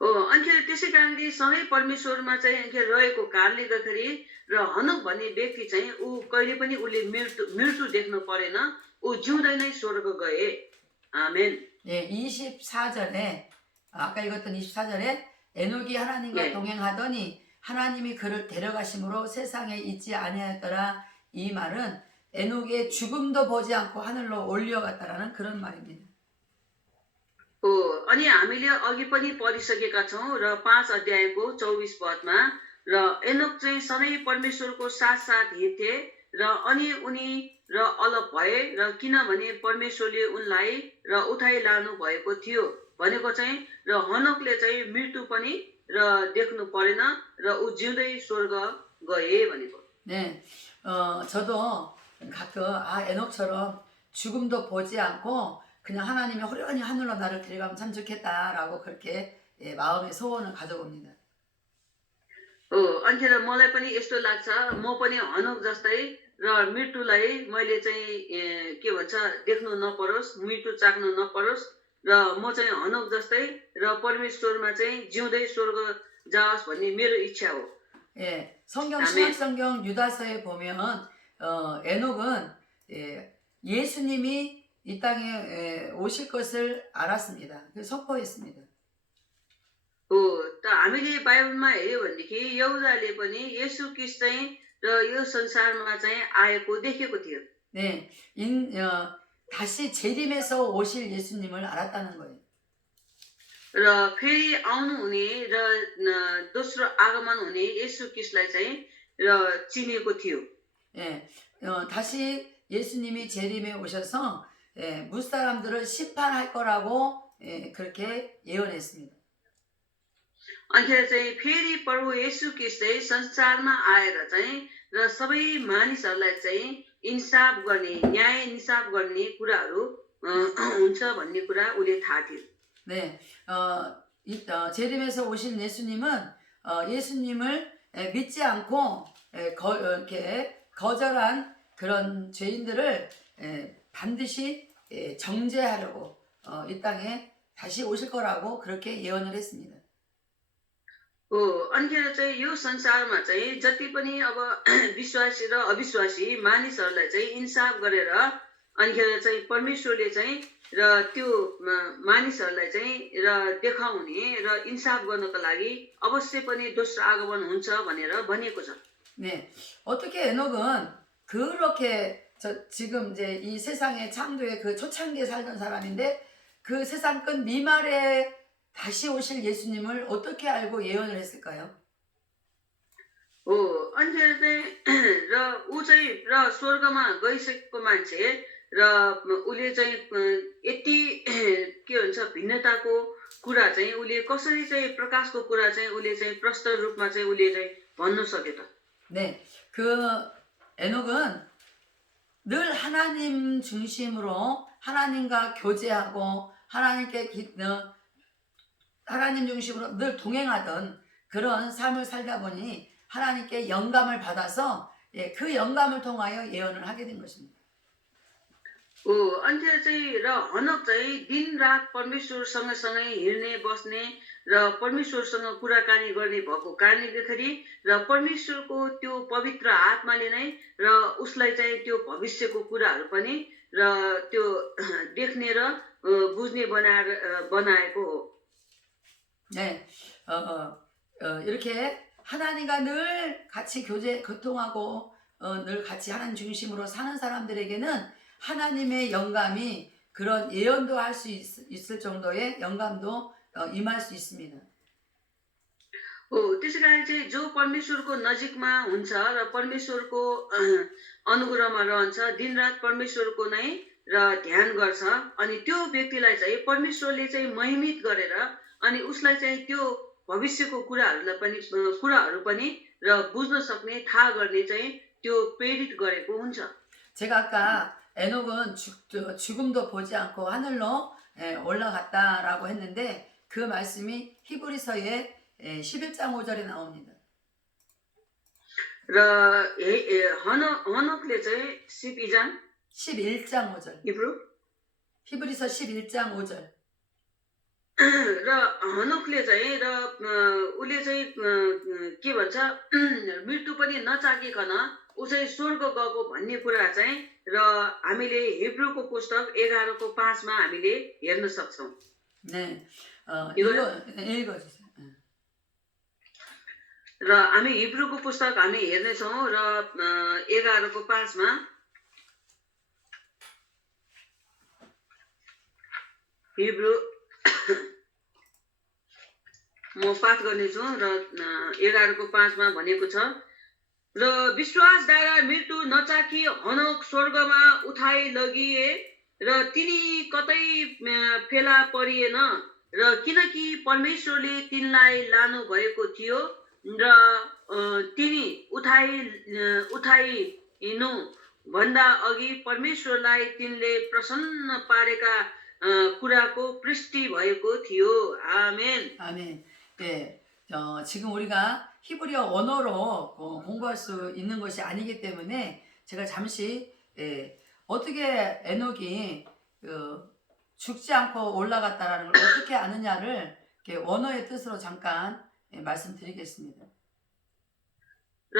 अनिखेर त्यसै कारणले सधैँ परमेश्वरमा चाहिँ अनिखेर रहेको कारणले गर्दाखेरि र हनक भन्ने व्यक्ति चाहिँ ऊ कहिले पनि उसले मृत्यु देख्नु परेन ऊ जिउँदै नै स्वर्ग गए आमेन 예, 24절에 아까 읽었던 24절에 에녹이 하나님과 예. 동행하더니 하나님이 그를 데려가심으로 세상에 있지 아니하였더라. 이 말은 에녹의 죽음도 보지 않고 하늘로 올려갔다라는 그런 말입니다. अनि हामीले अघि पनि पढिसकेका छौँ र 5 अध्यायको 24 पदमा र एनोक चाहिँ सधैँ परमेश्वरको साथ हिँड्थे र अनि उनी र अलग भए र किनभने परमेश्वरले उनलाई र उठाइ लानु भएको थियो भनेको चाहिँ र हनोकले चाहिँ मृत्यु पनि र देख्नु परेन र ऊ जिउँदै स्वर्ग गए भनेको 네, 저도 가끔 에녹처럼 죽음도 보지 않고 그냥 하나님이 호련히 하늘로 나를 데려가면 참 좋겠다라고 그렇게 마음의 소원을 가져봅니다. अनिखेर मलाई पनि यस्तो लाग्छ म पनि हनोक जस्तै र मृत्युलाई मैले चाहिँ के भन्छ देख्नु नपरोस् मृत्यु चाख्नु नपरोस् र म चाहिँ हनोक जस्तै र परमेश्वरमा चाहिँ जिउँदै स्वर्ग जाओस् भन्ने मेरो इच्छा हो 예, 성경 아멘. 신약성경 유다서에 보면 에녹은 예수님이 이 땅에 오실 것을 알았습니다. 그래서 선포했습니다. त हामीले बाइबलमा हेऱ्यौँ भनेदेखि यहुदाले पनि येशू क्रिस्ट चाहिँ र यो संसारमा चाहिँ आएको देखेको थियो 네, 다시 재림해서 오실 예수님을 알았다는 거예요. र फेरि आउनुहुने र दोस्रो आगमन हुने येशू क्रिस्टलाई चाहिँ र चिनेको थियो 예, 다시 예수님이 재림해 오셔서 무사람들을 심판할 거라고 그렇게 예언했습니다. अनिखेर चाहिँ फेरि प्रभु येशू क्रिस्ट चाहिँ संसारमा आएर चाहिँ र सबै मानिसहरूलाई चाहिँ इन्साफ गर्ने न्याय इन्साफ गर्ने कुराहरू हुन्छ भन्ने कुरा उसले थाहा थियो 네, 재림해서 오신 예수님은 예수님을 믿지 않고 이렇게 거절한 그런 죄인들을 반드시 정죄하려고 이 땅에 다시 오실 거라고 그렇게 예언을 했습니다. अनिखेर चाहिँ यो संसारमा चाहिँ जति पनि अब विश्वासी र अविश्वासी मानिसहरूलाई चाहिँ इन्साफ गरेर अनिखेर चाहिँ परमेश्वरले चाहिँ र त्यो मानिसहरूलाई चाहिँ र देखाउने र इन्साफ गर्नको लागि अवश्य पनि दोस्रो आगमन हुन्छ भनेर भनिएको छ। 네, 어떻게 에녹은 그렇게 지금 이제 이 세상의 창조의 그 초창기에 살던 사람인데 그 세상 끝 미말에 다시 오실 예수님을 어떻게 알고 예언을 했을까요? हो अनि चाहिँ र ऊ चाहिँ र स्वर्गमा गइसकेको मान्छे र उसले चाहिँ यति के भन्छ भिन्नताको कुरा चाहिँ उसले कसरी चाहिँ प्रकाशको कुरा चाहिँ उसले चाहिँ प्रष्ट रूपमा चाहिँ उसले चाहिँ भन्न सक्यो त। 네, 그 에녹은 늘 하나님 중심으로 하나님과 교제하고 하나님 중심으로 늘 동행하던 그런 삶을 살다 보니 하나님께 영감을 받아서 그 영감을 통하여 예언을 하게 된 것입니다. हो अनि त्यो चाहिँ र हनक चाहिँ दिनरात परमेश्वर सँगसँगै हिँड्ने बस्ने र परमेश्वरसँग कुराकानी गर्ने भएको कारणले गर्दाखेरि र परमेश्वरको त्यो पवित्र आत्माले नै र उसलाई चाहिँ त्यो भविष्यको कुराहरू पनि र त्यो देख्ने र बुझ्ने बनाएको हो। 네, 이렇게 하나님과 늘 같이 교통하고 늘 같이 하나님 중심으로 사는 사람들에게는 하나님의 영감이 그런 예언도 할 수 있을 정도의 영감도 임할 수 있습니다. हो त्यसै कारण चाहिँ जो परमेश्वरको नजिकमा हुन्छ र परमेश्वरको अनुग्रहमा रहन्छ दिनरात परमेश्वरको नै र ध्यान गर्छ अनि त्यो व्यक्तिलाई चाहिँ परमेश्वरले चाहिँ महिमित गरेर अनि उसलाई चाहिँ त्यो भविष्यको कुराहरू पनि र बुझ्न सक्ने थाहा गर्ने चाहिँ त्यो प्रेरित गरेको हुन्छ। 제가 아까 에녹은 죽음도 보지 않고 하늘로 올라갔다라고 했는데 그 말씀이 히브리서의 11장 5절에 나옵니다. र हनोकले चाहिँ 11장 5절. 히브리서 11장 5절. र हनोकले चाहिँ र उसले चाहिँ के भन्छ मृत्यु पनि नचाकिकन ऊ चाहिँ स्वर्ग गएको भन्ने कुरा चाहिँ र हामीले हिब्रूको पुस्तक 11:5मा हामीले हेर्न सक्छौं। 네. 읽어주세요. र हामी हिब्रूको पुस्तक हामी हेर्नेछौँ र 11:5मा हिब्रू म पाठ गर्नेछु र 11:5मा भनेको छ र विश्वासद्वारा मृत्यु नचाखी हनोक स्वर्गमा उठाइ लगिए र तिनी कतै फेला परिएन र किनकि परमेश्वरले तिनलाई लानु भएको थियो र तिनी उठाइनु भन्दा अघि परमेश्वरलाई तिनले प्रसन्न पारेका कुराको पुष्टि भएको थियो। आमेन। 아멘. 네. 지금 우리가 히브리어 언어로 공부할 수 있는 것이 아니기 때문에 제가 잠시 어떻게 에녹이 죽지 않고 올라갔다라는 걸 어떻게 아느냐를 언어의 뜻으로 잠깐 말씀드리겠습니다. र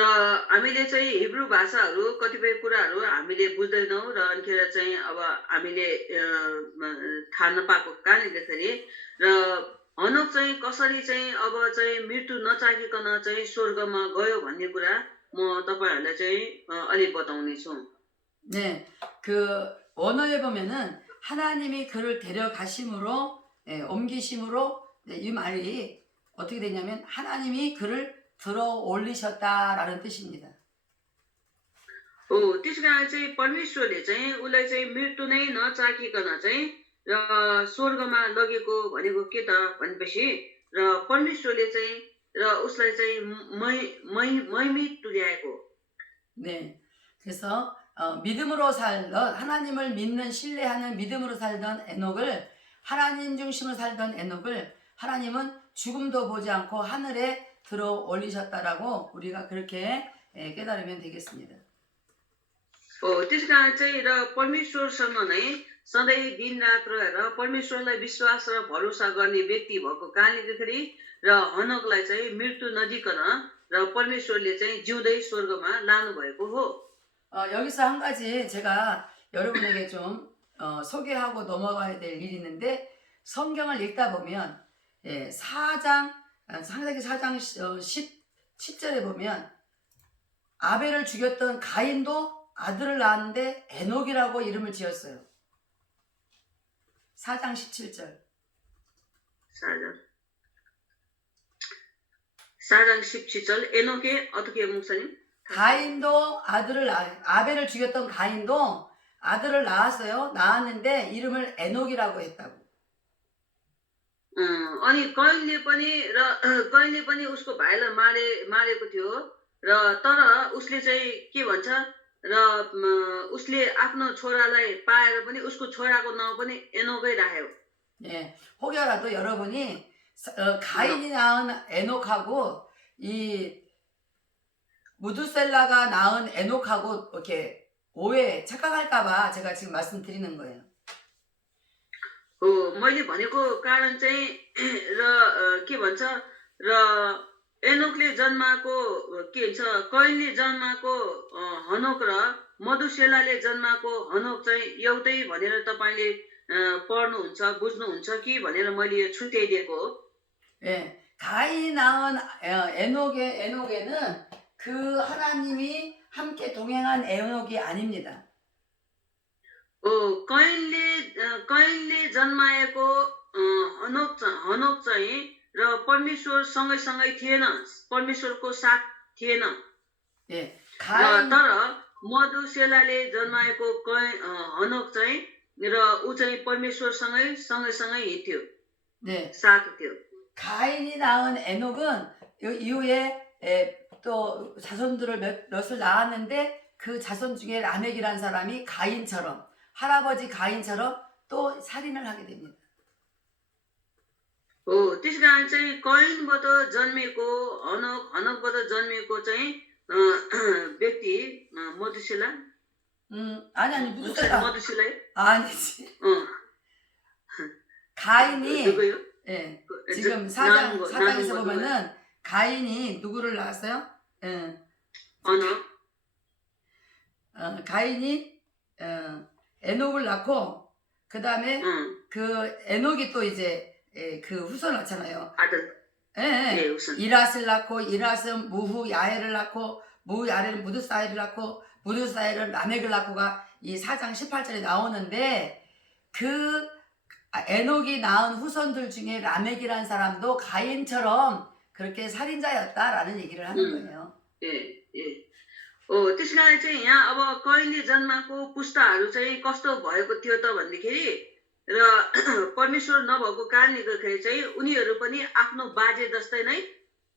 हामीले चाहिँ हिब्रू भाषाहरू कतिपय कुराहरू हामीले बुझ्दैनौँ र अनिखेर चाहिँ अब हामीले थाहा नपाएको कारणले गर्दाखेरि र हनोक चाहिँ कसरी चाहिँ अब चाहिँ मृत्यु नचाकिकन चाहिँ स्वर्गमा गयो भन्ने कुरा म तपाईहरुलाई चाहिँ अलि बताउने छु। 네, 그 언어에 보면은 하나님이 그를 데려가심으로 옮기심으로 이 말이 어떻게 되냐면 하나님이 그를 들어 올리셨다라는 뜻입니다. हो त्यसकारण चाहिँ परमेश्वरले चाहिँ उसलाई चाहिँ मृत्यु नै नचाकिकन चाहिँ र स्वर्गमा लगेको भनेको के त भनेपछि र परमेश्वरले चाहिँ र उसलाई चाहिँ महिमित तुल्याएको। 네, 그래서 믿음으로 살던 하나님을 믿는 신뢰하는 믿음으로 살던 에녹을 하나님 중심으로 살던 에녹을 하나님은 죽음도 보지 않고 하늘에 들어 올리셨다라고 우리가 그렇게 깨달으면 되겠습니다. त्यसकारण चाहिँ र परमेश्वरसँग नै सधैँ दिनरात रहेर परमेश्वरलाई विश्वास र भरोसा गर्ने व्यक्ति भएको कारणले गर्दाखेरि र हनोकलाई चाहिँ मृत्यु नदिकन र परमेश्वरले चाहिँ जिउँदै स्वर्गमा लानु भएको हो। 여기서 한 가지 제가 여러분에게 좀 소개하고 넘어가야 될 일이 있는데 성경을 읽다 보면 4장 창세기 4장 10절에 보면 아벨을 죽였던 가인도 아들을 낳았는데 에녹이라고 이름을 지었어요. 4장 17절. 4장 17절 에녹의 어떻게 해요, 목사님? 가인도 아벨을 죽였던 가인도 아들을 낳았어요. 낳았는데 이름을 에녹이라고 했다고. अनि कहिल्ले पनि उसको भाइलाई मारेको थियो र तर उसले चाहिँ के भन्छ र उसले आफ्नो छोरालाई पाएर पनि उसको छोराको नाउँ पनि एनोकै राख्यो. 예, 혹여라도 여러분이 가인이 낳은 에녹하고 이 무두셀라가 낳은 에녹하고 이렇게 착각할까봐 제가 지금 말씀드리는 거예요. मैले भनेको कारण चाहिँ र के भन्छ र एनोकले जन्माको के भन्छ कैनले जन्माको हनोक र मधुसेलाले जन्माको हनोक चाहिँ एउटै भनेर तपाईँले पढ्नुहुन्छ बुझ्नुहुन्छ कि भनेर मैले यो छुट्याइदिएको हो. 예, 가인이 낳은 에녹에는 그 하나님이 함께 동행한 에녹이 아닙니다. कैनले जन्माएको हनोक चाहिँ र परमेश्वर सँगै थिएन, परमेश्वरको साथ थिएन. 예, तर मधुसेलाले जन्माएको हनोक चाहिँ र ऊ चाहिँ परमेश्वरसँगै हिँड्थ्यो, 네, साथ थियो. 가인이 낳은 에녹은 이후에 또 자손들을 몇을 낳았는데 그 자손 중에 라멕이라는 사람이 가인처럼 할아버지 가인처럼 또 살인을 하게 됩니다. त्यस कारण चाहिँ कैनबाट जन्मेको हनोकबाट जन्मेको चाहिँ व्यक्ति मधुसेला 아니 무두셀라 मधुसेला 아니지. 가인이 누구요? 예, 지금 사장에서 보면은 가인이 누구를 낳았어요? 가인이 에녹을 낳고 그 다음에 그 에녹이 또 이제 그 후손 낳잖아요. 아들. 네, 우선. 이랏을 낳고 이랏은 무후 야헬을 낳고 무후 야헬은 무드사엘을 낳고 무드사엘은 라멕을 낳고가 이 4장 18절에 나오는데 그 에녹이 낳은 후손들 중에 라멕이라는 사람도 가인처럼 그렇게 살인자였다라는 얘기를 하는 거예요. 예. त्यस कारण चाहिँ यहाँ अब कैनले जन्माको पुस्ताहरू चाहिँ कस्तो भएको थियो त भन्दाखेरि र परमेश्वर नभएको कारणले गर्दाखेरि चाहिँ उनीहरू पनि आफ्नो बाजे जस्तै नै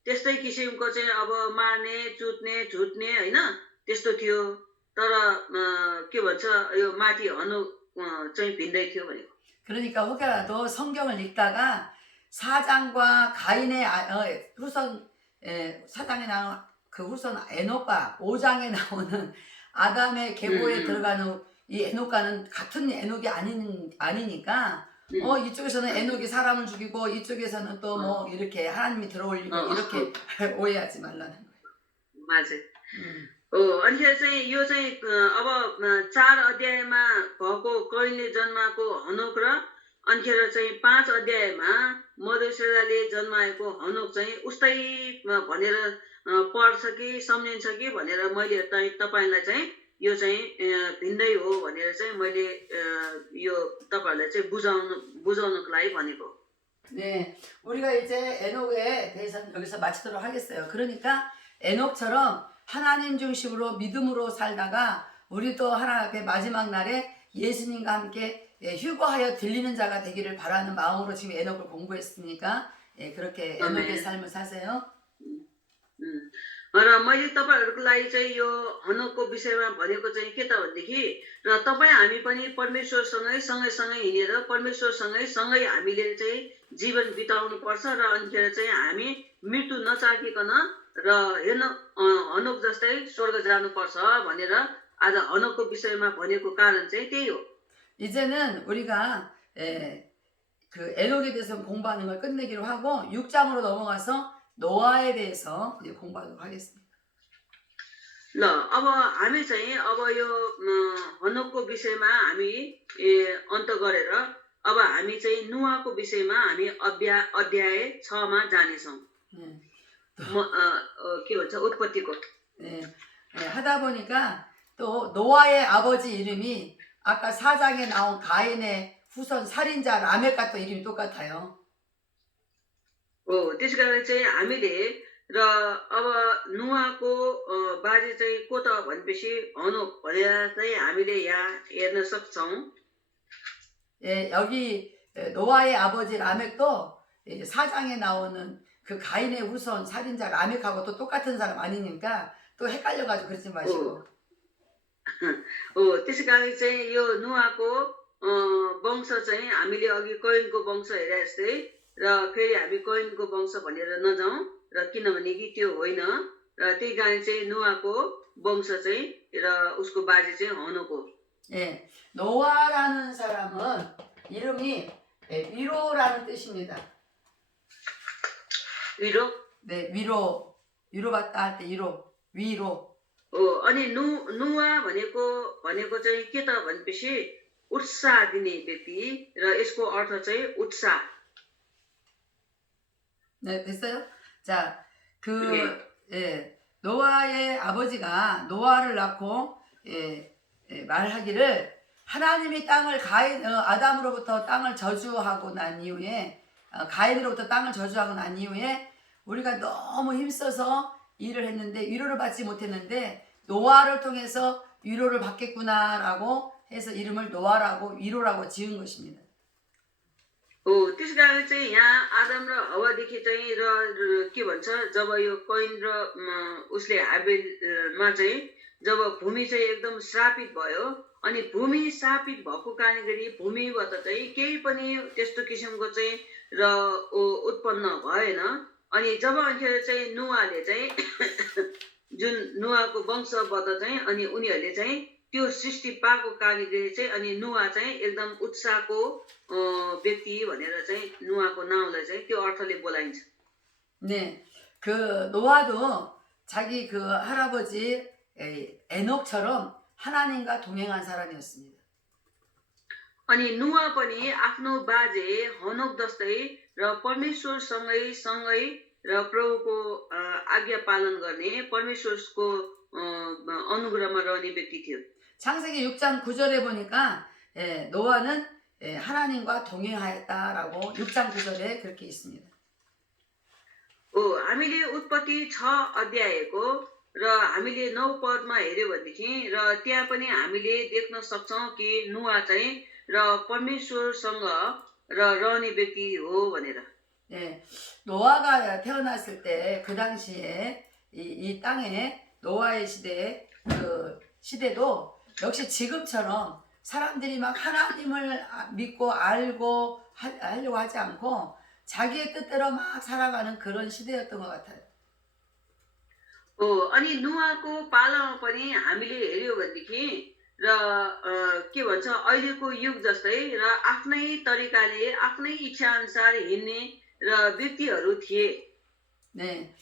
त्यस्तै किसिमको चाहिँ अब मार्ने चुट्ने झुट्ने हैन त्यस्तो थियो. तर के भन्छ यो माथि हनु चाहिँ भिन्दै थियो भनेको. 그러니까 혹여라도 성경을 읽다가 사장과 가인의 후손 4장에 나온 그 후손 에녹과 5장에 나오는 아담의 계보에 들어가는 이 에녹과는 같은 에녹이 아니니까 이쪽에서는 에녹이 사람을 죽이고 이쪽에서는 또 뭐 이렇게 하나님이 들어올리고 이렇게 오해하지 말라는 거예요. 맞아요. अनिखेर चाहिँ यो चाहिँ अब 4 अध्यायमा भएको कैनले जन्माको हनोक र अनिखेर चाहिँ 5 अध्यायमा मधुसेलाले जन्माएको हनोक चाहिँ उस्तै भनेर पढ्छ कि सम्झिन्छ कि भनेर मैले तपाईलाई चाहिँ यो चाहिँ भिन्दै हो भनेर चाहिँ मैले यो तपाईहरुलाई चाहिँ बुझाउनको लागि भनेको. 네, 우리가 이제 에녹에 대해서는 여기서 마치도록 하겠어요. 그러니까 에녹처럼 하나님 중심으로 믿음으로 살다가 우리도 하나님 앞에 마지막 날에 예수님과 함께 휴거하여 들리는 자가 되기를 바라는 마음으로 지금 에녹을 공부했으니까 그렇게 에녹의 삶을 사세요. र मैले तपाईहरुको लागि चाहिँ यो हनोकको विषयमा भनेको चाहिँ के त भन्देखि र तपाई हामी पनि परमेश्वरसँगै सँगै हिँडेर परमेश्वरसँगै हामीले चाहिँ जीवन बिताउनु पर्छ र अनिखेर चाहिँ हामी मृत्यु नचाखिकन र हेर्न हनोक जस्तै स्वर्ग जानुपर्छ भनेर आज हनोकको विषयमा भनेको कारण चाहिँ त्यही हो. 이제는 우리가 그 에녹에 대해서 공부하는 걸 끝내기로 하고 6장으로 넘어가서 노아에 대해서 이제 공부하도록 하겠습니다. ल अब हामी चाहिँ अब यो हनोकको विषयमा हामी अन्त गरेर अब हामी चाहिँ नुवाको विषयमा हामी अध्याय 6 मा जानेछौँ। 네. के भन्छ उत्पत्तिको। 네. 네, 하다 보니까 또 노아의 아버지 이름이 아까 4장에 나온 가인의 후손 살인자 라멕과 또 이름이 똑같아요. त्यसकारण चाहिँ हामीले र अब नुवाको बाजे चाहिँ को त भनेपछि हनोक भनेर चाहिँ हामीले यहाँ हेर्न सक्छौँ। 예, 여기 노아의 아버지 라멕도 이제 4장에 나오는 그 가인의 후손 살인자 라멕하고 또 똑같은 사람 아니니까 또 헷갈려가지고 그러지 마시고. त्यसै कारण चाहिँ यो नुवाको वंश चाहिँ हामीले अघि कैनको वंश हेरे जस्तै र फेरि हामी कैनको वंश भनेर नजाउँ र किनभने कि त्यो होइन र त्यही कारण चाहिँ नुवाको वंश चाहिँ र उसको बाजे चाहिँ हनोक हो। 예, 노아라는 사람은 이름이 위로라는 뜻입니다. विरो 네, 위로받다 할 때 위로. अनि नुवा भनेको चाहिँ के त भनेपछि उत्साह दिने व्यक्ति र यसको अर्थ चाहिँ उत्साह। 네, 됐어요? 자, 네. 노아의 아버지가 노아를 낳고 말하기를 하나님이 아담으로부터 땅을 저주하고 난 이후에 가인으로부터 땅을 저주하고 난 이후에 우리가 너무 힘써서 일을 했는데 위로를 받지 못했는데 노아를 통해서 위로를 받겠구나라고 해서 이름을 노아라고 위로라고 지은 것입니다. त्यस कारण चाहिँ यहाँ आदम र हवादेखि चाहिँ र के भन्छ जब यो कैन र उसले हाबेलमा चाहिँ जब भूमि चाहिँ एकदम श्रापित भयो अनि भूमि श्रापित भएको कारणले गरी भूमिबाट चाहिँ केही पनि त्यस्तो किसिमको चाहिँ र उत्पन्न भएन। अनि जब अन्खेर चाहिँ नुवाले चाहिँ जुन नुवाको वंशबाट चाहिँ अनि उनीहरूले चाहिँ त्यो सृष्टि पाएको कारणले चाहिँ अनि नुवा चाहिँ एकदम उत्साहको व्यक्ति भनेर चाहिँ नुवाको नाउँलाई चाहिँ त्यो अर्थले बोलाइन्छ। 네, 그 노아도 자기 그 할아버지 에녹처럼 하나님과 동행한 사람이었습니다. अनि नुवा पनि आफ्नो बाजे हनोक जस्तै र परमेश्वरसँगै र प्रभुको आज्ञा पालन गर्ने परमेश्वरको अनुग्रहमा रहने व्यक्ति थियो। 창세기 6장 9절에 보니까 노아는 하나님과 동행하였다라고 6장 9절에 그렇게 있습니다. हामीले उत्पत्ति 6 अध्यायको र हामीले 9 पदमा हेर्यो भनेदेखि र त्यहाँ पनि हामीले देख्न सक्छौँ कि नुवा चाहिँ र परमेश्वरसँग र रहने व्यक्ति हो भनेर। 네, 노아가 태어났을 때 그 당시에 이 땅에 노아의 시대도 역시 지금처럼 사람들이 막 하나님을 믿고 알고 하려고 하지 않고 자기의 뜻대로 막 살아가는 그런 시대였던 것 같아요. अनि नुवाको पालामा पनि हामीले हेर्यो भनेदेखि र के भन्छ अहिलेको युग जस्तै र आफ्नै तरिकाले आफ्नै इच्छा अनुसार हिँड्ने र व्यक्तिहरू थिए। 네,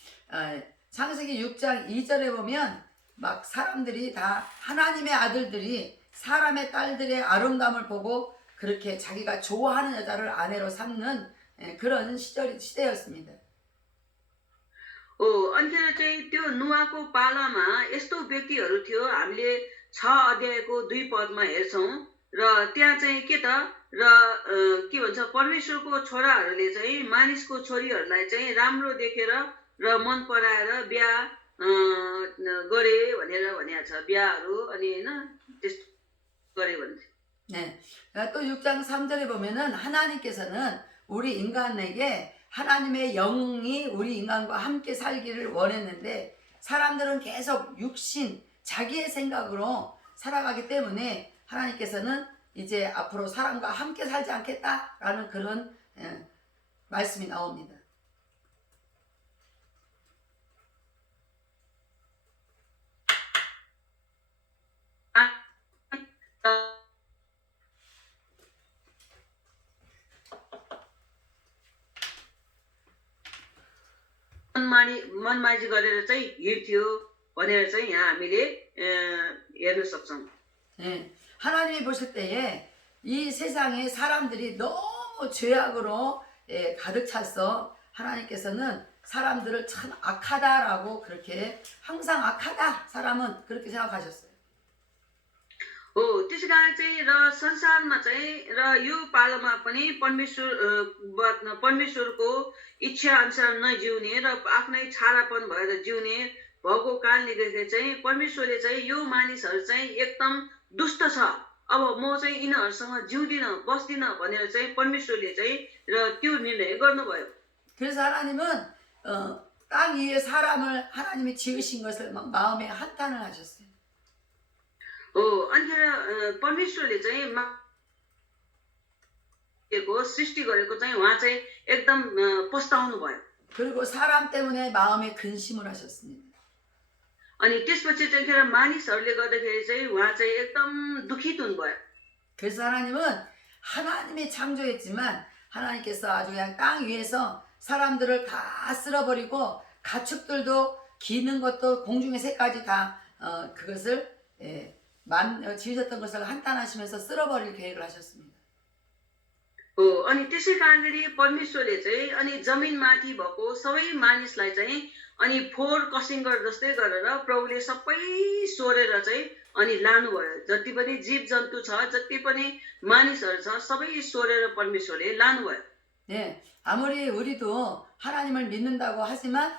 창세기 6장 2절에 보면 막 사람들이 다 하나님의 아들들이 사람의 딸들의 아름다움을 보고 그렇게 자기가 좋아하는 여자를 아내로 삼는 그런 시대였습니다. अन्खेर चाहिँ त्यो नुवाको पालामा यस्तो व्यक्तिहरू थियो हामीले 6 अध्यायको 2 पदमा हेर्छौँ र त्यहाँ चाहिँ के त र के भन्छ परमेश्वरको छोराहरूले चाहिँ मानिसको छोरीहरूलाई चाहिँ राम्रो देखेर र मन पराएर बिहा गरे भनेर भनिएको छ। बिहाहरू अनि हैन त्यस्तो गरे भन्छ। 네, 또 6장 3절에 보면은 하나님께서는 우리 인간에게 하나님의 영이 우리 인간과 함께 살기를 원했는데 사람들은 계속 육신, 자기의 생각으로 살아가기 때문에 하나님께서는 이제 앞으로 사람과 함께 살지 않겠다라는 그런 말씀이 나옵니다. मनमाजी गरेर चाहिँ हिँड्थ्यो भनेर चाहिँ यहाँ हामीले हेर्न सक्छौँ। 예, 하나님이 보실 때에 이 세상에 사람들이 너무 죄악으로 가득 찼어. 하나님께서는 사람들을 참 악하다라고 그렇게 항상 악하다 사람은 그렇게 생각하셨어요. हो त्यसै कारण चाहिँ र संसारमा चाहिँ र यो पालोमा पनि परमेश्वरको इच्छा अनुसार नजिउने र आफ्नै छारापन भएर जिउने भएको कारणले गर्दा चाहिँ परमेश्वरले चाहिँ यो मानिसहरू चाहिँ एकदम दुष्ट छ, अब म चाहिँ यिनीहरूसँग जिउँदिन बस्दिन भनेर चाहिँ परमेश्वरले चाहिँ र त्यो निर्णय गर्नुभयो। 그래서 하나님은 땅 위에 사람을 하나님이 지으신 것을 막 마음에 한탄을 하셨어요. हो अनि परमेश्वरले चाहिँ सृष्टि गरेको चाहिँ उहाँ चाहिँ एकदम पस्ताउनु भयो। 그리고 사람 때문에 마음에 근심을 하셨습니다. अनि त्यसपछि चाहिँ मानिसहरूले गर्दाखेरि चाहिँ उहाँ चाहिँ एकदम दुखित हुनुभयो। 그래서 하나님은 하나님이 창조했지만 하나님께서 아주 그냥 땅 위에서 사람들을 다 쓸어버리고 가축들도 기는 것도 공중의 새까지 다 그것을 지으셨던 것을 한탄하시면서 쓸어버릴 계획을 하셨습니다. हो अनि त्यसै कारणले परमेश्वरले चाहिँ अनि जमिनमाथि भएको सबै मानिसलाई चाहिँ अनि फोहोर कसिङ्गर जस्तै गरेर प्रभुले सबै सोरेर चाहिँ अनि लानुभयो। जति पनि जीव जन्तु छ, जति पनि मानिसहरू छ, सबै सोरेर परमेश्वरले लानुभयो। 예, 아무리 우리도 하나님을 믿는다고 하지만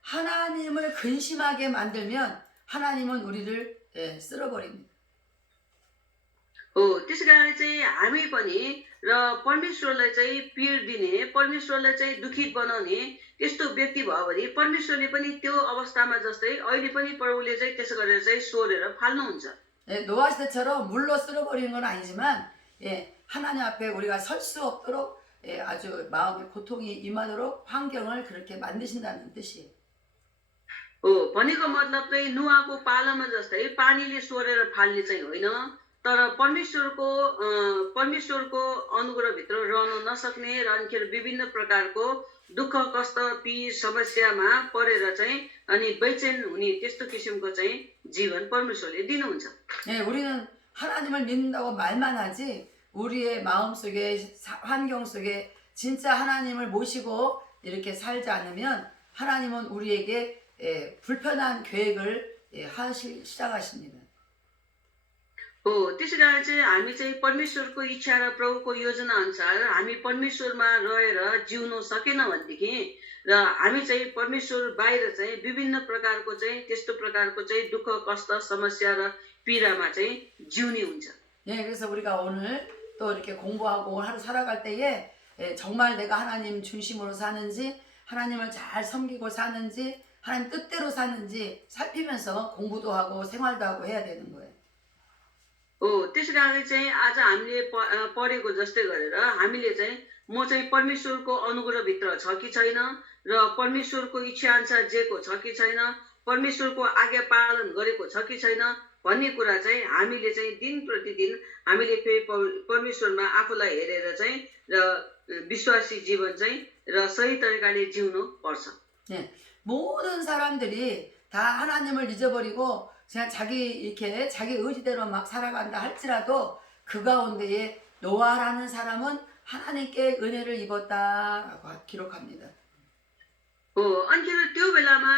하나님을 근심하게 만들면 하나님은 우리를 쓸어버립니다. हो त्यसै कारण चाहिँ हामी पनि र परमेश्वरलाई चाहिँ पीड दिने, परमेश्वरलाई चाहिँ दुखित बनाउने त्यस्तो व्यक्ति भयो भने परमेश्वरले पनि त्यो अवस्थामा जस्तै अहिले पनि प्रभुले चाहिँ त्यसो गरेर चाहिँ सोरेर फाल्नुहुन्छ। 노아 시대처럼 물로 쓸어버리는 건 아니지만 하나님 앞에 우리가 설 수 없도록 아주 마음에 고통이 임하도록 환경을 그렇게 만드신다는 뜻이에요. हो भनेको मतलब चाहिँ नुहाको पालामा जस्तै पानीले सोरेर फाल्ने चाहिँ होइन, तर परमेश्वरको अनुग्रहभित्र रहन नसक्ने र अनि विभिन्न प्रकारको दुःख कष्ट पीड समस्यामा परेर चाहिँ अनि बेचैन हुने त्यस्तो किसिमको चाहिँ जीवन परमेश्वरले दिनुहुन्छ। 우리는 하나님을 믿는다고 말만 하지 우리의 마음속에 환경 속에 진짜 하나님을 모시고 이렇게 살지 않으면 하나님은 우리에게 불편한 계획을 시작하십니다. हो त्यसै कारण चाहिँ हामी चाहिँ परमेश्वरको इच्छा र प्रभुको योजना अनुसार हामी परमेश्वरमा रहेर जिउन सकेन भनेदेखि र हामी चाहिँ परमेश्वर बाहिर चाहिँ विभिन्न प्रकारको चाहिँ त्यस्तो प्रकारको चाहिँ दुःख कष्ट समस्या र पीडामा चाहिँ जिउने हुन्छ। 그래서 우리가 오늘 또 이렇게 공부하고 하루 살아갈 때에 정말 내가 하나님 중심으로 사는지 하나님을 잘 섬기고 사는지 하나님 뜻대로 사는지 살피면서 공부도 하고 생활도 하고 해야 되는 거예요. हो त्यसै कारण चाहिँ आज हामीले पढेको जस्तै गरेर हामीले चाहिँ म चाहिँ परमेश्वरको अनुग्रहभित्र छ कि छैन र परमेश्वरको इच्छा अनुसार जेको छ कि छैन, परमेश्वरको आज्ञा पालन गरेको छ कि छैन भन्ने कुरा चाहिँ हामीले चाहिँ दिन प्रतिदिन हामीले फेरि परमेश्वरमा आफूलाई हेरेर चाहिँ र विश्वासी जीवन चाहिँ र सही तरिकाले जिउनु पर्छ। 모든 사람들이 다 하나님을 잊어버리고 그냥 자기 의지대로 막 살아간다 할지라도 그 가운데에 노아라는 사람은 하나님께 은혜를 입었다라고 기록합니다. हो अनि त्यो बेलामा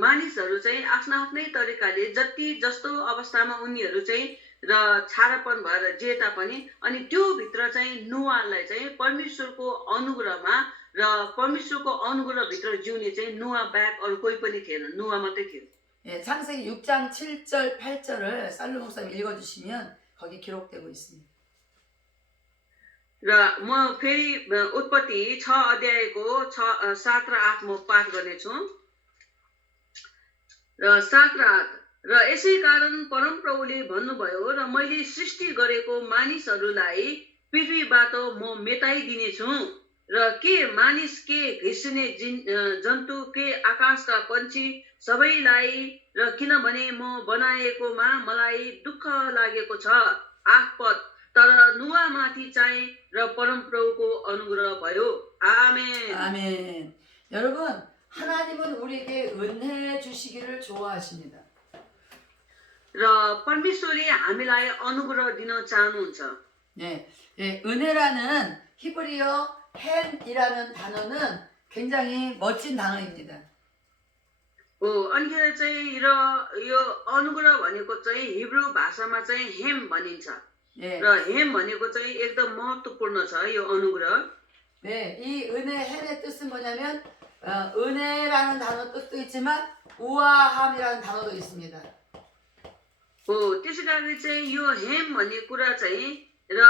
मानिसहरू चाहिँ आफ्ना आफ्नै तरिकाले जति जस्तो अवस्थामा उनीहरू चाहिँ र छारापन भएर जे तापनि अनि त्यो भित्र चाहिँ नुहालाई चाहिँ परमेश्वरको अनुग्रहमा र परमेश्वरको अनुग्रहभित्र जिउने चाहिँ नुहा बाहेक अरू कोही पनि थिएन, नुहा मात्रै थियो। 창세기 6장 7절 8절을 살루 목사님 읽어주시면 거기 기록되고 있습니다. र म फेरि उत्पत्ति 6 अध्यायको 7 र 8 म पाठ गर्नेछु। र 7 र 8 र यसै कारण परमप्रभुले भन्नुभयो र मैले सृष्टि गरेको मानिसहरूलाई पृथ्वीबाट म मेटाइदिनेछु र के मानिस के घिसिने जन्तु के आकाशका पन्छी सबैलाई र किनभने म बनाएकोमा मलाई दुःख लागेको छ। 8 पद तर नुहामाथि चाहिँ र परमप्रभुको अनुग्रह भयो। आमेन। 아멘. 여러분 하나님은 우리에게 은혜 주시기를 좋아하십니다. र परमेश्वरले हामीलाई अनुग्रह दिन चाहनुहुन्छ। 네, 예, 은혜라는 히브리어 헨이라는 단어는 굉장히 멋진 단어입니다. अनिखेर चाहिँ र यो अनुग्रह भनेको चाहिँ हिब्रू भाषामा चाहिँ हेम भनिन्छ 예, र हेम भनेको चाहिँ एकदम महत्त्वपूर्ण छ यो अनुग्रह। 네, 이 은혜 헨의 뜻은 뭐냐면 은혜라는 단어 뜻도 있지만 우아함이라는 단어도 있습니다. त्यसै कारणले चाहिँ यो हेम भन्ने कुरा चाहिँ र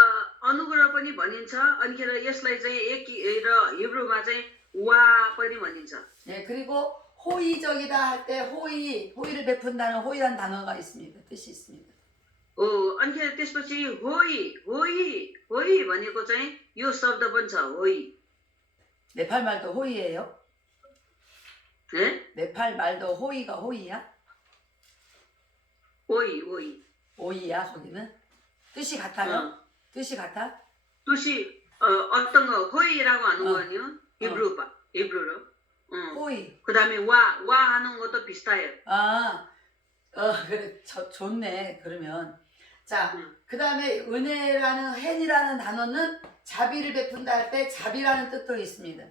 अनुग्रह पनि भनिन्छ। अनिखेर यसलाई चाहिँ एक र हिब्रूमा चाहिँ वा पनि भनिन्छ। 예, 그리고 호의적이다 할 때 호의를 베푼다는 호의라는 단어가 있습니다. 뜻이 있습니다. अनिखेर त्यसपछि होई भनेको चाहिँ यो शब्द पनि छ होई। 네팔 말도 호의예요? 예? 네팔 말도 호의가 호의야? होई 오이야 거기는? 뜻이 같아요? 뜻이 같아? 뜻이 어떤 거 호이라고 하는 거 아니요? 히브루로. 호의. 그다음에 와 하는 것도 비슷해요. 아, 그래, 좋네. 그러면 자, 그 다음에 은혜라는 헨이라는 단어는 자비를 베푼다 할 때 자비라는 뜻도 있습니다.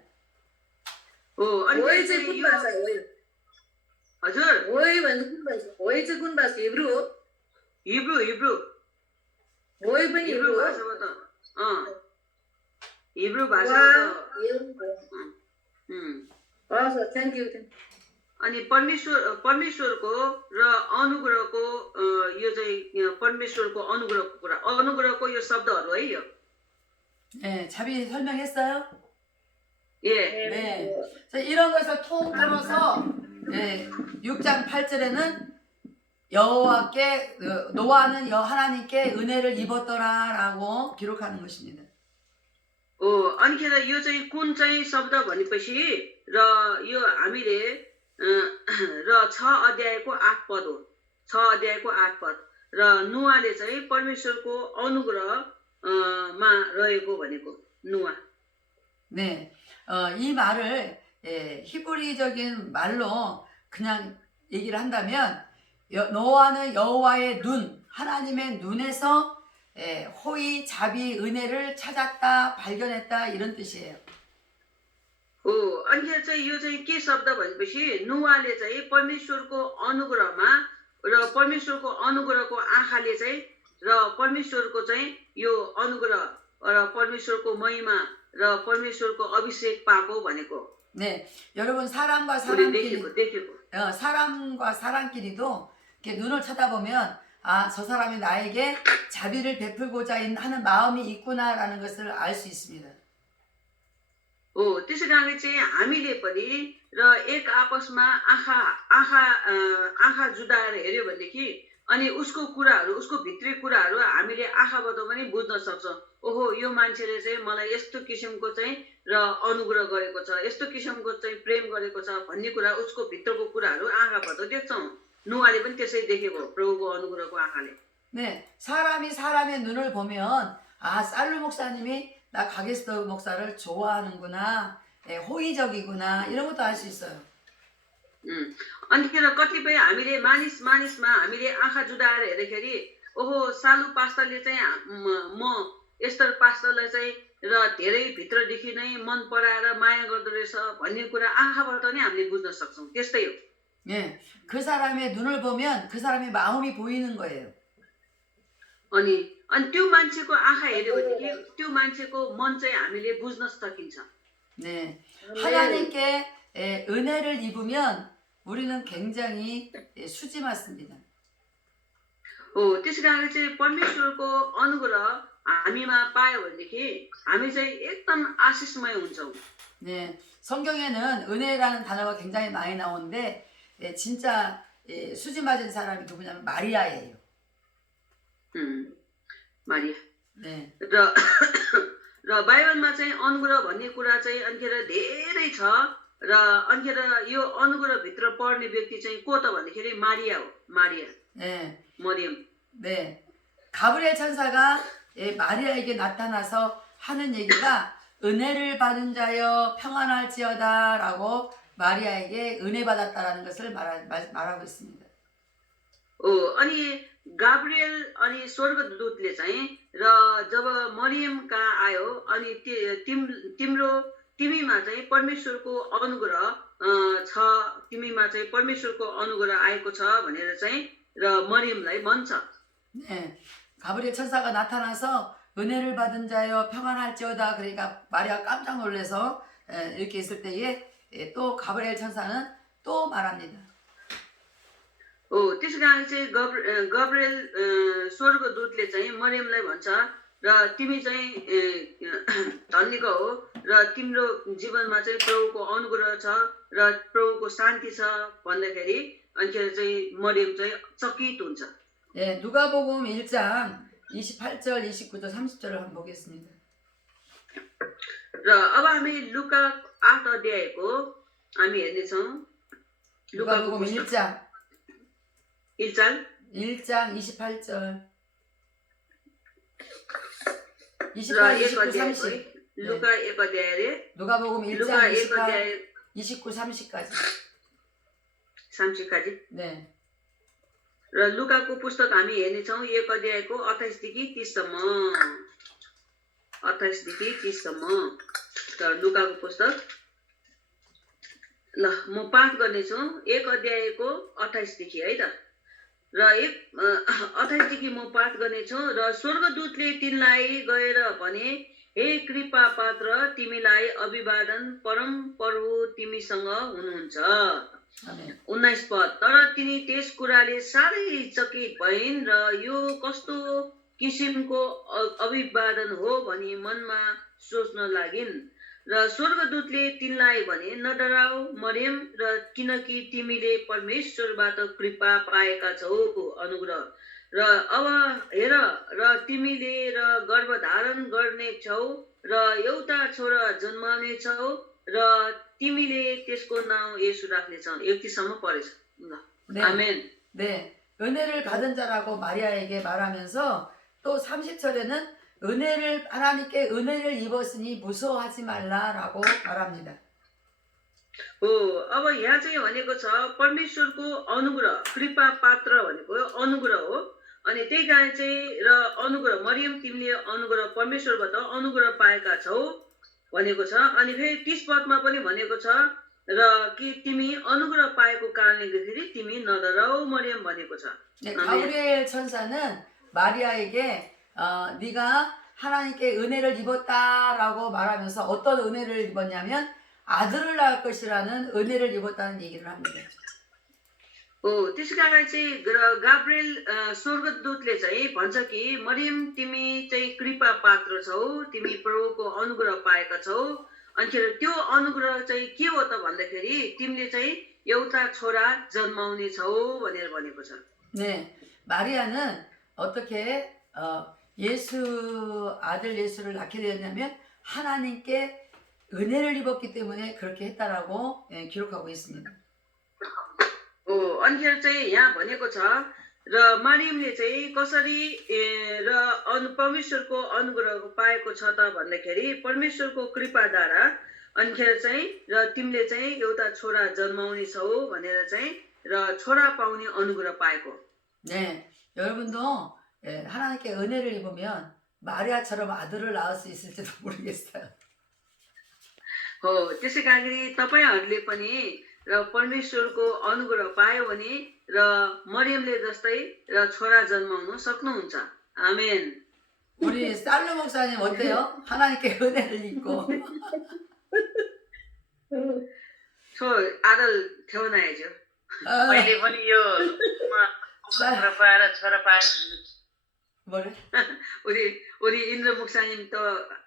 अनि ओइ चाहिँ चाहिँ कुन यो भाषा हो? हजुर ओइ भने कुन भाषा? ओइ चाहिँ कुन भाषा? हिब्रू हो? हिब्रू ओइ पनि हिब्रू हिब्रू हो? भाषाबाट हिब्रू वा, भाषाबाट यो उम्, हस्, थ्याङ्क यू। अनि परमेश्वरको र अनुग्रहको यो चाहिँ परमेश्वरको अनुग्रहको कुरा अनुग्रहको यो शब्दहरू है यो। 네, 자비 설명했어요? ए 네. 자, 이런 것을 통 들어서 6장 8절에는 여호와께 노아는 하나님께 은혜를 입었더라라고 기록하는 것입니다. अनिखेर यो चाहिँ कुन चाहिँ शब्द भनेपछि र यो हामीले र 6 अध्यायको 8 पद हो। 6 अध्यायको 8 पद र नुवाले चाहिँ परमेश्वरको अनुग्रहमा रहेको भनेको नुवा। 네, 이 말을 히브리적인 말로 그냥 얘기를 한다면 노아는 여호와의 눈, 하나님의 눈에서 호의, 자비, 은혜를 찾았다, 발견했다 이런 뜻이에요. अनिखेर चाहिँ यो चाहिँ के शब्द भनेपछि नुवाले चाहिँ परमेश्वरको अनुग्रहमा र परमेश्वरको अनुग्रहको आँखाले चाहिँ र परमेश्वरको चाहिँ यो अनुग्रह र परमेश्वरको महिमा र परमेश्वरको अभिषेक पाएको भनेको। 네, 여러분 사람과 사람끼리도 이렇게 눈을 쳐다보면 저 사람이 나에게 자비를 베풀고자 하는 마음이 있구나라는 것을 알 수 있습니다. त्यसै कारणले चाहिँ हामीले पनि र एक आपसमा आँखा जुदाएर हेर्यो भनेदेखि अनि उसको कुराहरू उसको भित्री कुराहरू हामीले आँखाबाट पनि बुझ्न सक्छौँ। ओहो यो मान्छेले चाहिँ मलाई यस्तो किसिमको चाहिँ र अनुग्रह गरेको छ, यस्तो किसिमको चाहिँ प्रेम गरेको छ भन्ने कुरा उसको भित्रको कुराहरू आँखाबाट देख्छौँ। नुवाले पनि त्यसै देखेको प्रभुको अनुग्रहको आँखाले। 네, 사람이 사람의 눈을 보면 살루 목사님이 나 가게스터 목사를 좋아하는구나, 호의적이구나 이런 것도 알 수 있어요. अनिखेर कतिपय हामीले मानिसमा हामीले आँखा जुदाएर हेर्दाखेरि ओहो सालु पास्टरले चाहिँ म एस्टर पास्टरलाई चाहिँ र धेरै भित्रदेखि नै मन पराएर माया गर्दो रहेछ भन्ने कुरा आँखाबाट नै हामीले बुझ्न सक्छौँ। त्यस्तै हो। 예, 그 사람의 눈을 보면 그 사람의 마음이 보이는 거예요. अनि त्यो मान्छेको आँखा हेर्यो भनेदेखि त्यो मान्छेको मन चाहिँ हामीले बुझ्न सकिन्छ। 네, 하나님께 은혜를 입으면 우리는 굉장히 수지 맞습니다. त्यसै कारणले चाहिँ परमेश्वरको अनुग्रह हामीमा पायो भनेदेखि हामी चाहिँ एकदम आशिषमय हुन्छौँ। 네, 성경에는 은혜라는 단어가 굉장히 많이 나오는데 진짜 수지 맞은 사람이 누구냐면 마리아예요. मारिया। 네. र बाइबलमा चाहिँ अनुग्रह भन्ने कुरा चाहिँ अनिखेर धेरै छ र अनिखेर यो अनुग्रह भित्र पढ्ने व्यक्ति चाहिँ को त भन्दाखेरि मारिया हो। मारिया। 네. मरियम। 네. 가브리엘 천사가 마리아에게 나타나서 하는 얘기가 은혜를 받은 자여 평안할지어다라고 마리아에게 은혜 받았다라는 것을 말하고 있습니다. अनि गाब्रिएल अनि स्वर्गदूतले चाहिँ र जब मरियम कहाँ आयो अनि तिमीमा चाहिँ परमेश्वरको अनुग्रह छ, तिमीमा चाहिँ परमेश्वरको अनुग्रह आएको छ भनेर चाहिँ र मरियमलाई भन्छ. 네, 가브리엘 천사가 나타나서 은혜를 받은 자여 평안할지어다. 그러니까 마리아가 깜짝 놀라서 이렇게 있을 때에 또 가브리엘 천사는 또 말합니다. त्यसै कारण चाहिँ गब्रिएल स्वर्गदूतले चाहिँ मरियमलाई भन्छ र तिमी चाहिँ धन्यको हो र तिम्रो जीवनमा चाहिँ प्रभुको अनुग्रह छ र प्रभुको शान्ति छ भन्दाखेरि अनिखेरि चाहिँ मरियम चाहिँ चकित हुन्छ. 예, 누가복음 1장 28절, 29절, 30절을 한번 보겠습니다. र अब हामी लुका 8 अध्यायको हामी हेर्नेछौँ. लुकाको 누가복음 पुस्तक 1장 1장 28절 28, र 1 29, अध्यायको 30 लुका 1 अध्यायले 누가복음 लुका 1장 1 अध्याय 29, 30까지 30까지 네, र लुकाको पुस्तक हामी हेर्नेछौँ 1 अध्यायको 28 देखि 30 सम्म. 28 देखि 30 सम्म र लुकाको पुस्तक. ल म पाठ गर्नेछु 1 अध्यायको 28 देखि है त. र 28 देखि म पाठ गर्नेछु. र स्वर्गदूतले तिनलाई गएर भने, हे कृपा पात्र, तिमीलाई अभिवादन, परम प्रभु तिमीसँग हुनुहुन्छ. 아멘. 19 पद. तर तिनी त्यस कुराले साह्रै चकित भइन् र यो कस्तो किसिमको अभिवादन हो भनी मनमा सोच्न लागिन्. र स्वर्गदूतले तिनलाई भने, नडराऊ मरियम, र किनकि तिमीले परमेश्वरबाट कृपा पाएका छौ अनुग्रह. र अब हेर, र तिमीले र गर्भधारण गर्ने छौ र एउटा छोरा जन्माउने छौ र तिमीले त्यसको नाउँ येशू राख्नेछौ. 31 सम्म पढेछ. ल 네. आमेन. 네, 은혜를 받은 자라고 마리아에게 말하면서 또 30절에는 하나님께 은혜를 입었으니 무서워하지 말라라고 말합니다. अब यहाँ चाहिँ भनेको छ परमेश्वरको अनुग्रह, कृपा पात्र भनेको अनुग्रह हो. अनि त्यही कारण चाहिँ र अनुग्रह, मरियम तिमीले अनुग्रह, परमेश्वरबाट अनुग्रह पाएका छौ भनेको छ. अनि फेरि 30 पदमा पनि भनेको छ र कि तिमी अनुग्रह पाएको कारणले गर्दाखेरि तिमी नडराऊ मरियम भनेको छ. 네, 가브리엘 천사는 마리아에게 네가 하나님께 은혜를 입었다라고 말하면서 어떤 은혜를 입었냐면 아들을 낳을 것이라는 은혜를 입었다는 얘기를 합니다. त्यसै कारण चाहिँ गाब्रिएल स्वर्गदूतले चाहिँ भन्छ कि मरियम तिमी चाहिँ कृपा पात्र छौ, तिमी प्रभुको अनुग्रह पाएका छौ. अनि त्यो अनुग्रह चाहिँ के हो त भन्दाखेरि तिमीले चाहिँ एउटा छोरा जन्माउने छौ भनेर भनेको छ. 네, 마리아는 어떻게 아들 예수를 낳게 되었냐면 하나님께 은혜를 입었기 때문에 그렇게 했다라고 기록하고 있습니다. अनि चाहिँ यहाँ भनेको छ र मरियमले चाहिँ कसरी र परमेश्वरको अनुग्रह पाएको छ त भन्दाखेरि परमेश्वरको कृपाद्वारा. अनिखेर चाहिँ र तिमीले चाहिँ एउटा छोरा जन्माउने छौ भनेर चाहिँ र छोरा पाउने अनुग्रह पाएको. 네, 여러분도 하나님께 은혜를 입으면 마리아처럼 아들을 낳을 수 있을지도 모르겠어요. त्यसै कारण तपाईहरूले पनि र परमेश्वरको अनुग्रह पायो भने र मरियमले जस्तै र छोरा जन्माउन सक्नुहुन्छ. आमेन. 우리 살루 목사님 어때요? 하나님께 은혜를 입고 सो आदल ठेउनाएछ. मैले पनि यो कृपा र छोरा पाए. 뭐래? 우리 인द्र 목사님 또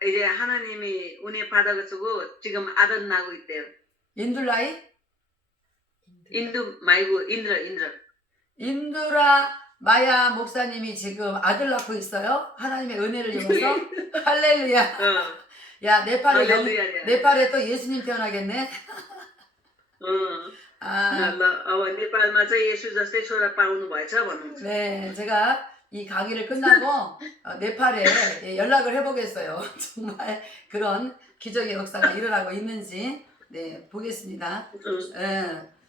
이제 하나님이 은혜 받아가지고 지금 아들 나고 있대요. 인둘라이? 인두 말고 인द्र. 인두라 마야 목사님이 지금 아들 낳고 있어요. 하나님의 은혜를 입어서 할렐루야. 야, 할렐루야. 네팔에 또 예수님 태어나겠네. ल अब नेपालमा चाहिँ येशू जस्तै छोरा पाउनु भएछ भन्नुहुन्छ. 네, 제가 이 강의를 끝나고 네팔에 연락을 해보겠어요. 정말 그런 기적의 역사가 일어나고 있는지. 네, 보겠습니다. अँ, 예,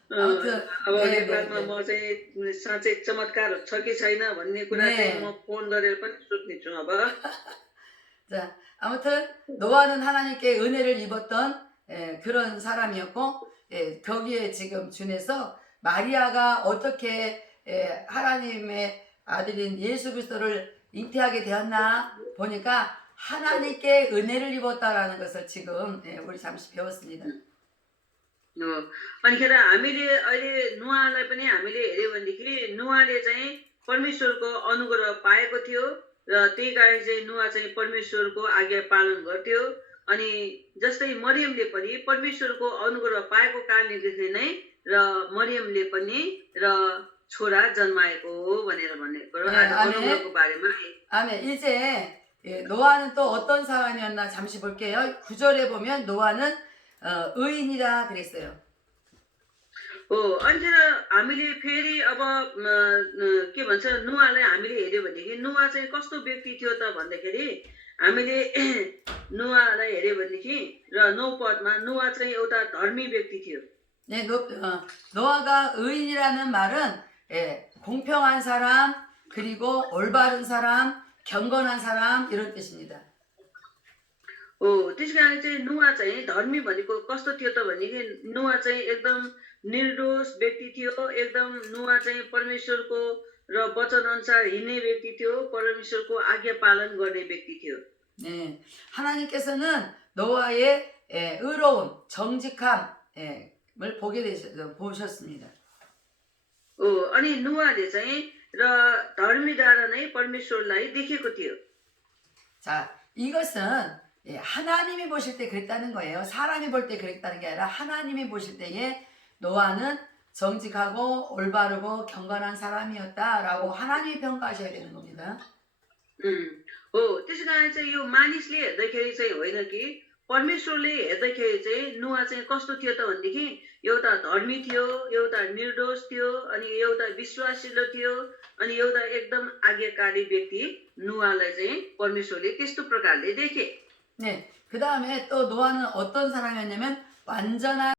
अँ, 아무튼 अब 네, नेपालमा 네, म चाहिँ साँच्चै चमत्कार छ कि छैन भन्ने कुरा 네. चाहिँ म फोन गरेर पनि सोध्नेछु अब. 자, 아무튼 노아는 하나님께 은혜를 입었던 그런 사람이었고 거기에 지금 준해서 마리아가 어떻게 하나님의 아들인 예수 그리스도를 잉태하게 되었나 보니까 하나님께 은혜를 입었다라는 것을 지금 우리 잠시 배웠습니다. हो. अनिखेर हामीले अहिले नुहालाई पनि हामीले हेऱ्यौँ भनेदेखि नुहाले चाहिँ परमेश्वरको अनुग्रह पाएको थियो र त्यही कारण चाहिँ नुहा चाहिँ परमेश्वरको आज्ञा पालन गर्थ्यो. अनि जस्तै मरियमले पनि परमेश्वरको अनुग्रह पाएको कारणले नै र मरियमले पनि र छोरा जन्माएको हो भनेर भनेको र 네, आज 아멘. अनुग्रहको बारेमा 아멘. 이제 노아는 또 어떤 사람이었나 잠시 볼게요. 9절에 보면 노아는 의인이라 그랬어요. हो. अनिखेर हामीले फेरि अब के भन्छ नुहालाई हामीले हेऱ्यो भनेदेखि नुहा चाहिँ कस्तो व्यक्ति थियो त भन्दाखेरि हामीले नुहालाई हेऱ्यो भनेदेखि र 9 पदमा नुहा चाहिँ एउटा धर्मी व्यक्ति थियो. 네, 노아가 의인이라는 말은 공평한 사람, 그리고 올바른 사람, 경건한 사람 이런 뜻입니다. हो. त्यस कारण चाहिँ नुहा चाहिँ धर्मी भनेको कस्तो थियो त भनेदेखि नुहा चाहिँ एकदम निर्दोष व्यक्ति थियो. एकदम नुहा चाहिँ परमेश्वरको र वचन अनुसार हिँड्ने व्यक्ति थियो. परमेश्वरको आज्ञा पालन गर्ने व्यक्ति थियो. 네, 하나님께서는 노아의 의로운 정직함을 보셨습니다. हो. अनि नुहाले चाहिँ र धर्मीद्वारा नै परमेश्वरलाई देखेको थियो. 자, 이것은 하나님이 보실 때 그랬다는 거예요. 사람이 볼 때 그랬다는 게 아니라 하나님이 보실 때에 노아는 정직하고 올바르고 경건한 사람이었다라고 하나님이 평가하셔야 되는 겁니다. हो. त्यसै कारण चाहिँ यो मानिसले हेर्दाखेरि चाहिँ होइन कि परमेश्वरले हेर्दाखेरि चाहिँ नुहा चाहिँ कस्तो थियो त भनेदेखि एउटा धर्मी थियो, एउटा निर्दोष थियो, अनि एउटा विश्वासिलो थियो, अनि एउटा एकदम आज्ञाकारी व्यक्ति नुहालाई चाहिँ परमेश्वरले त्यस्तो प्रकारले देखे. 네, 그 다음에 또 노아는 어떤 사람이었냐면 완전한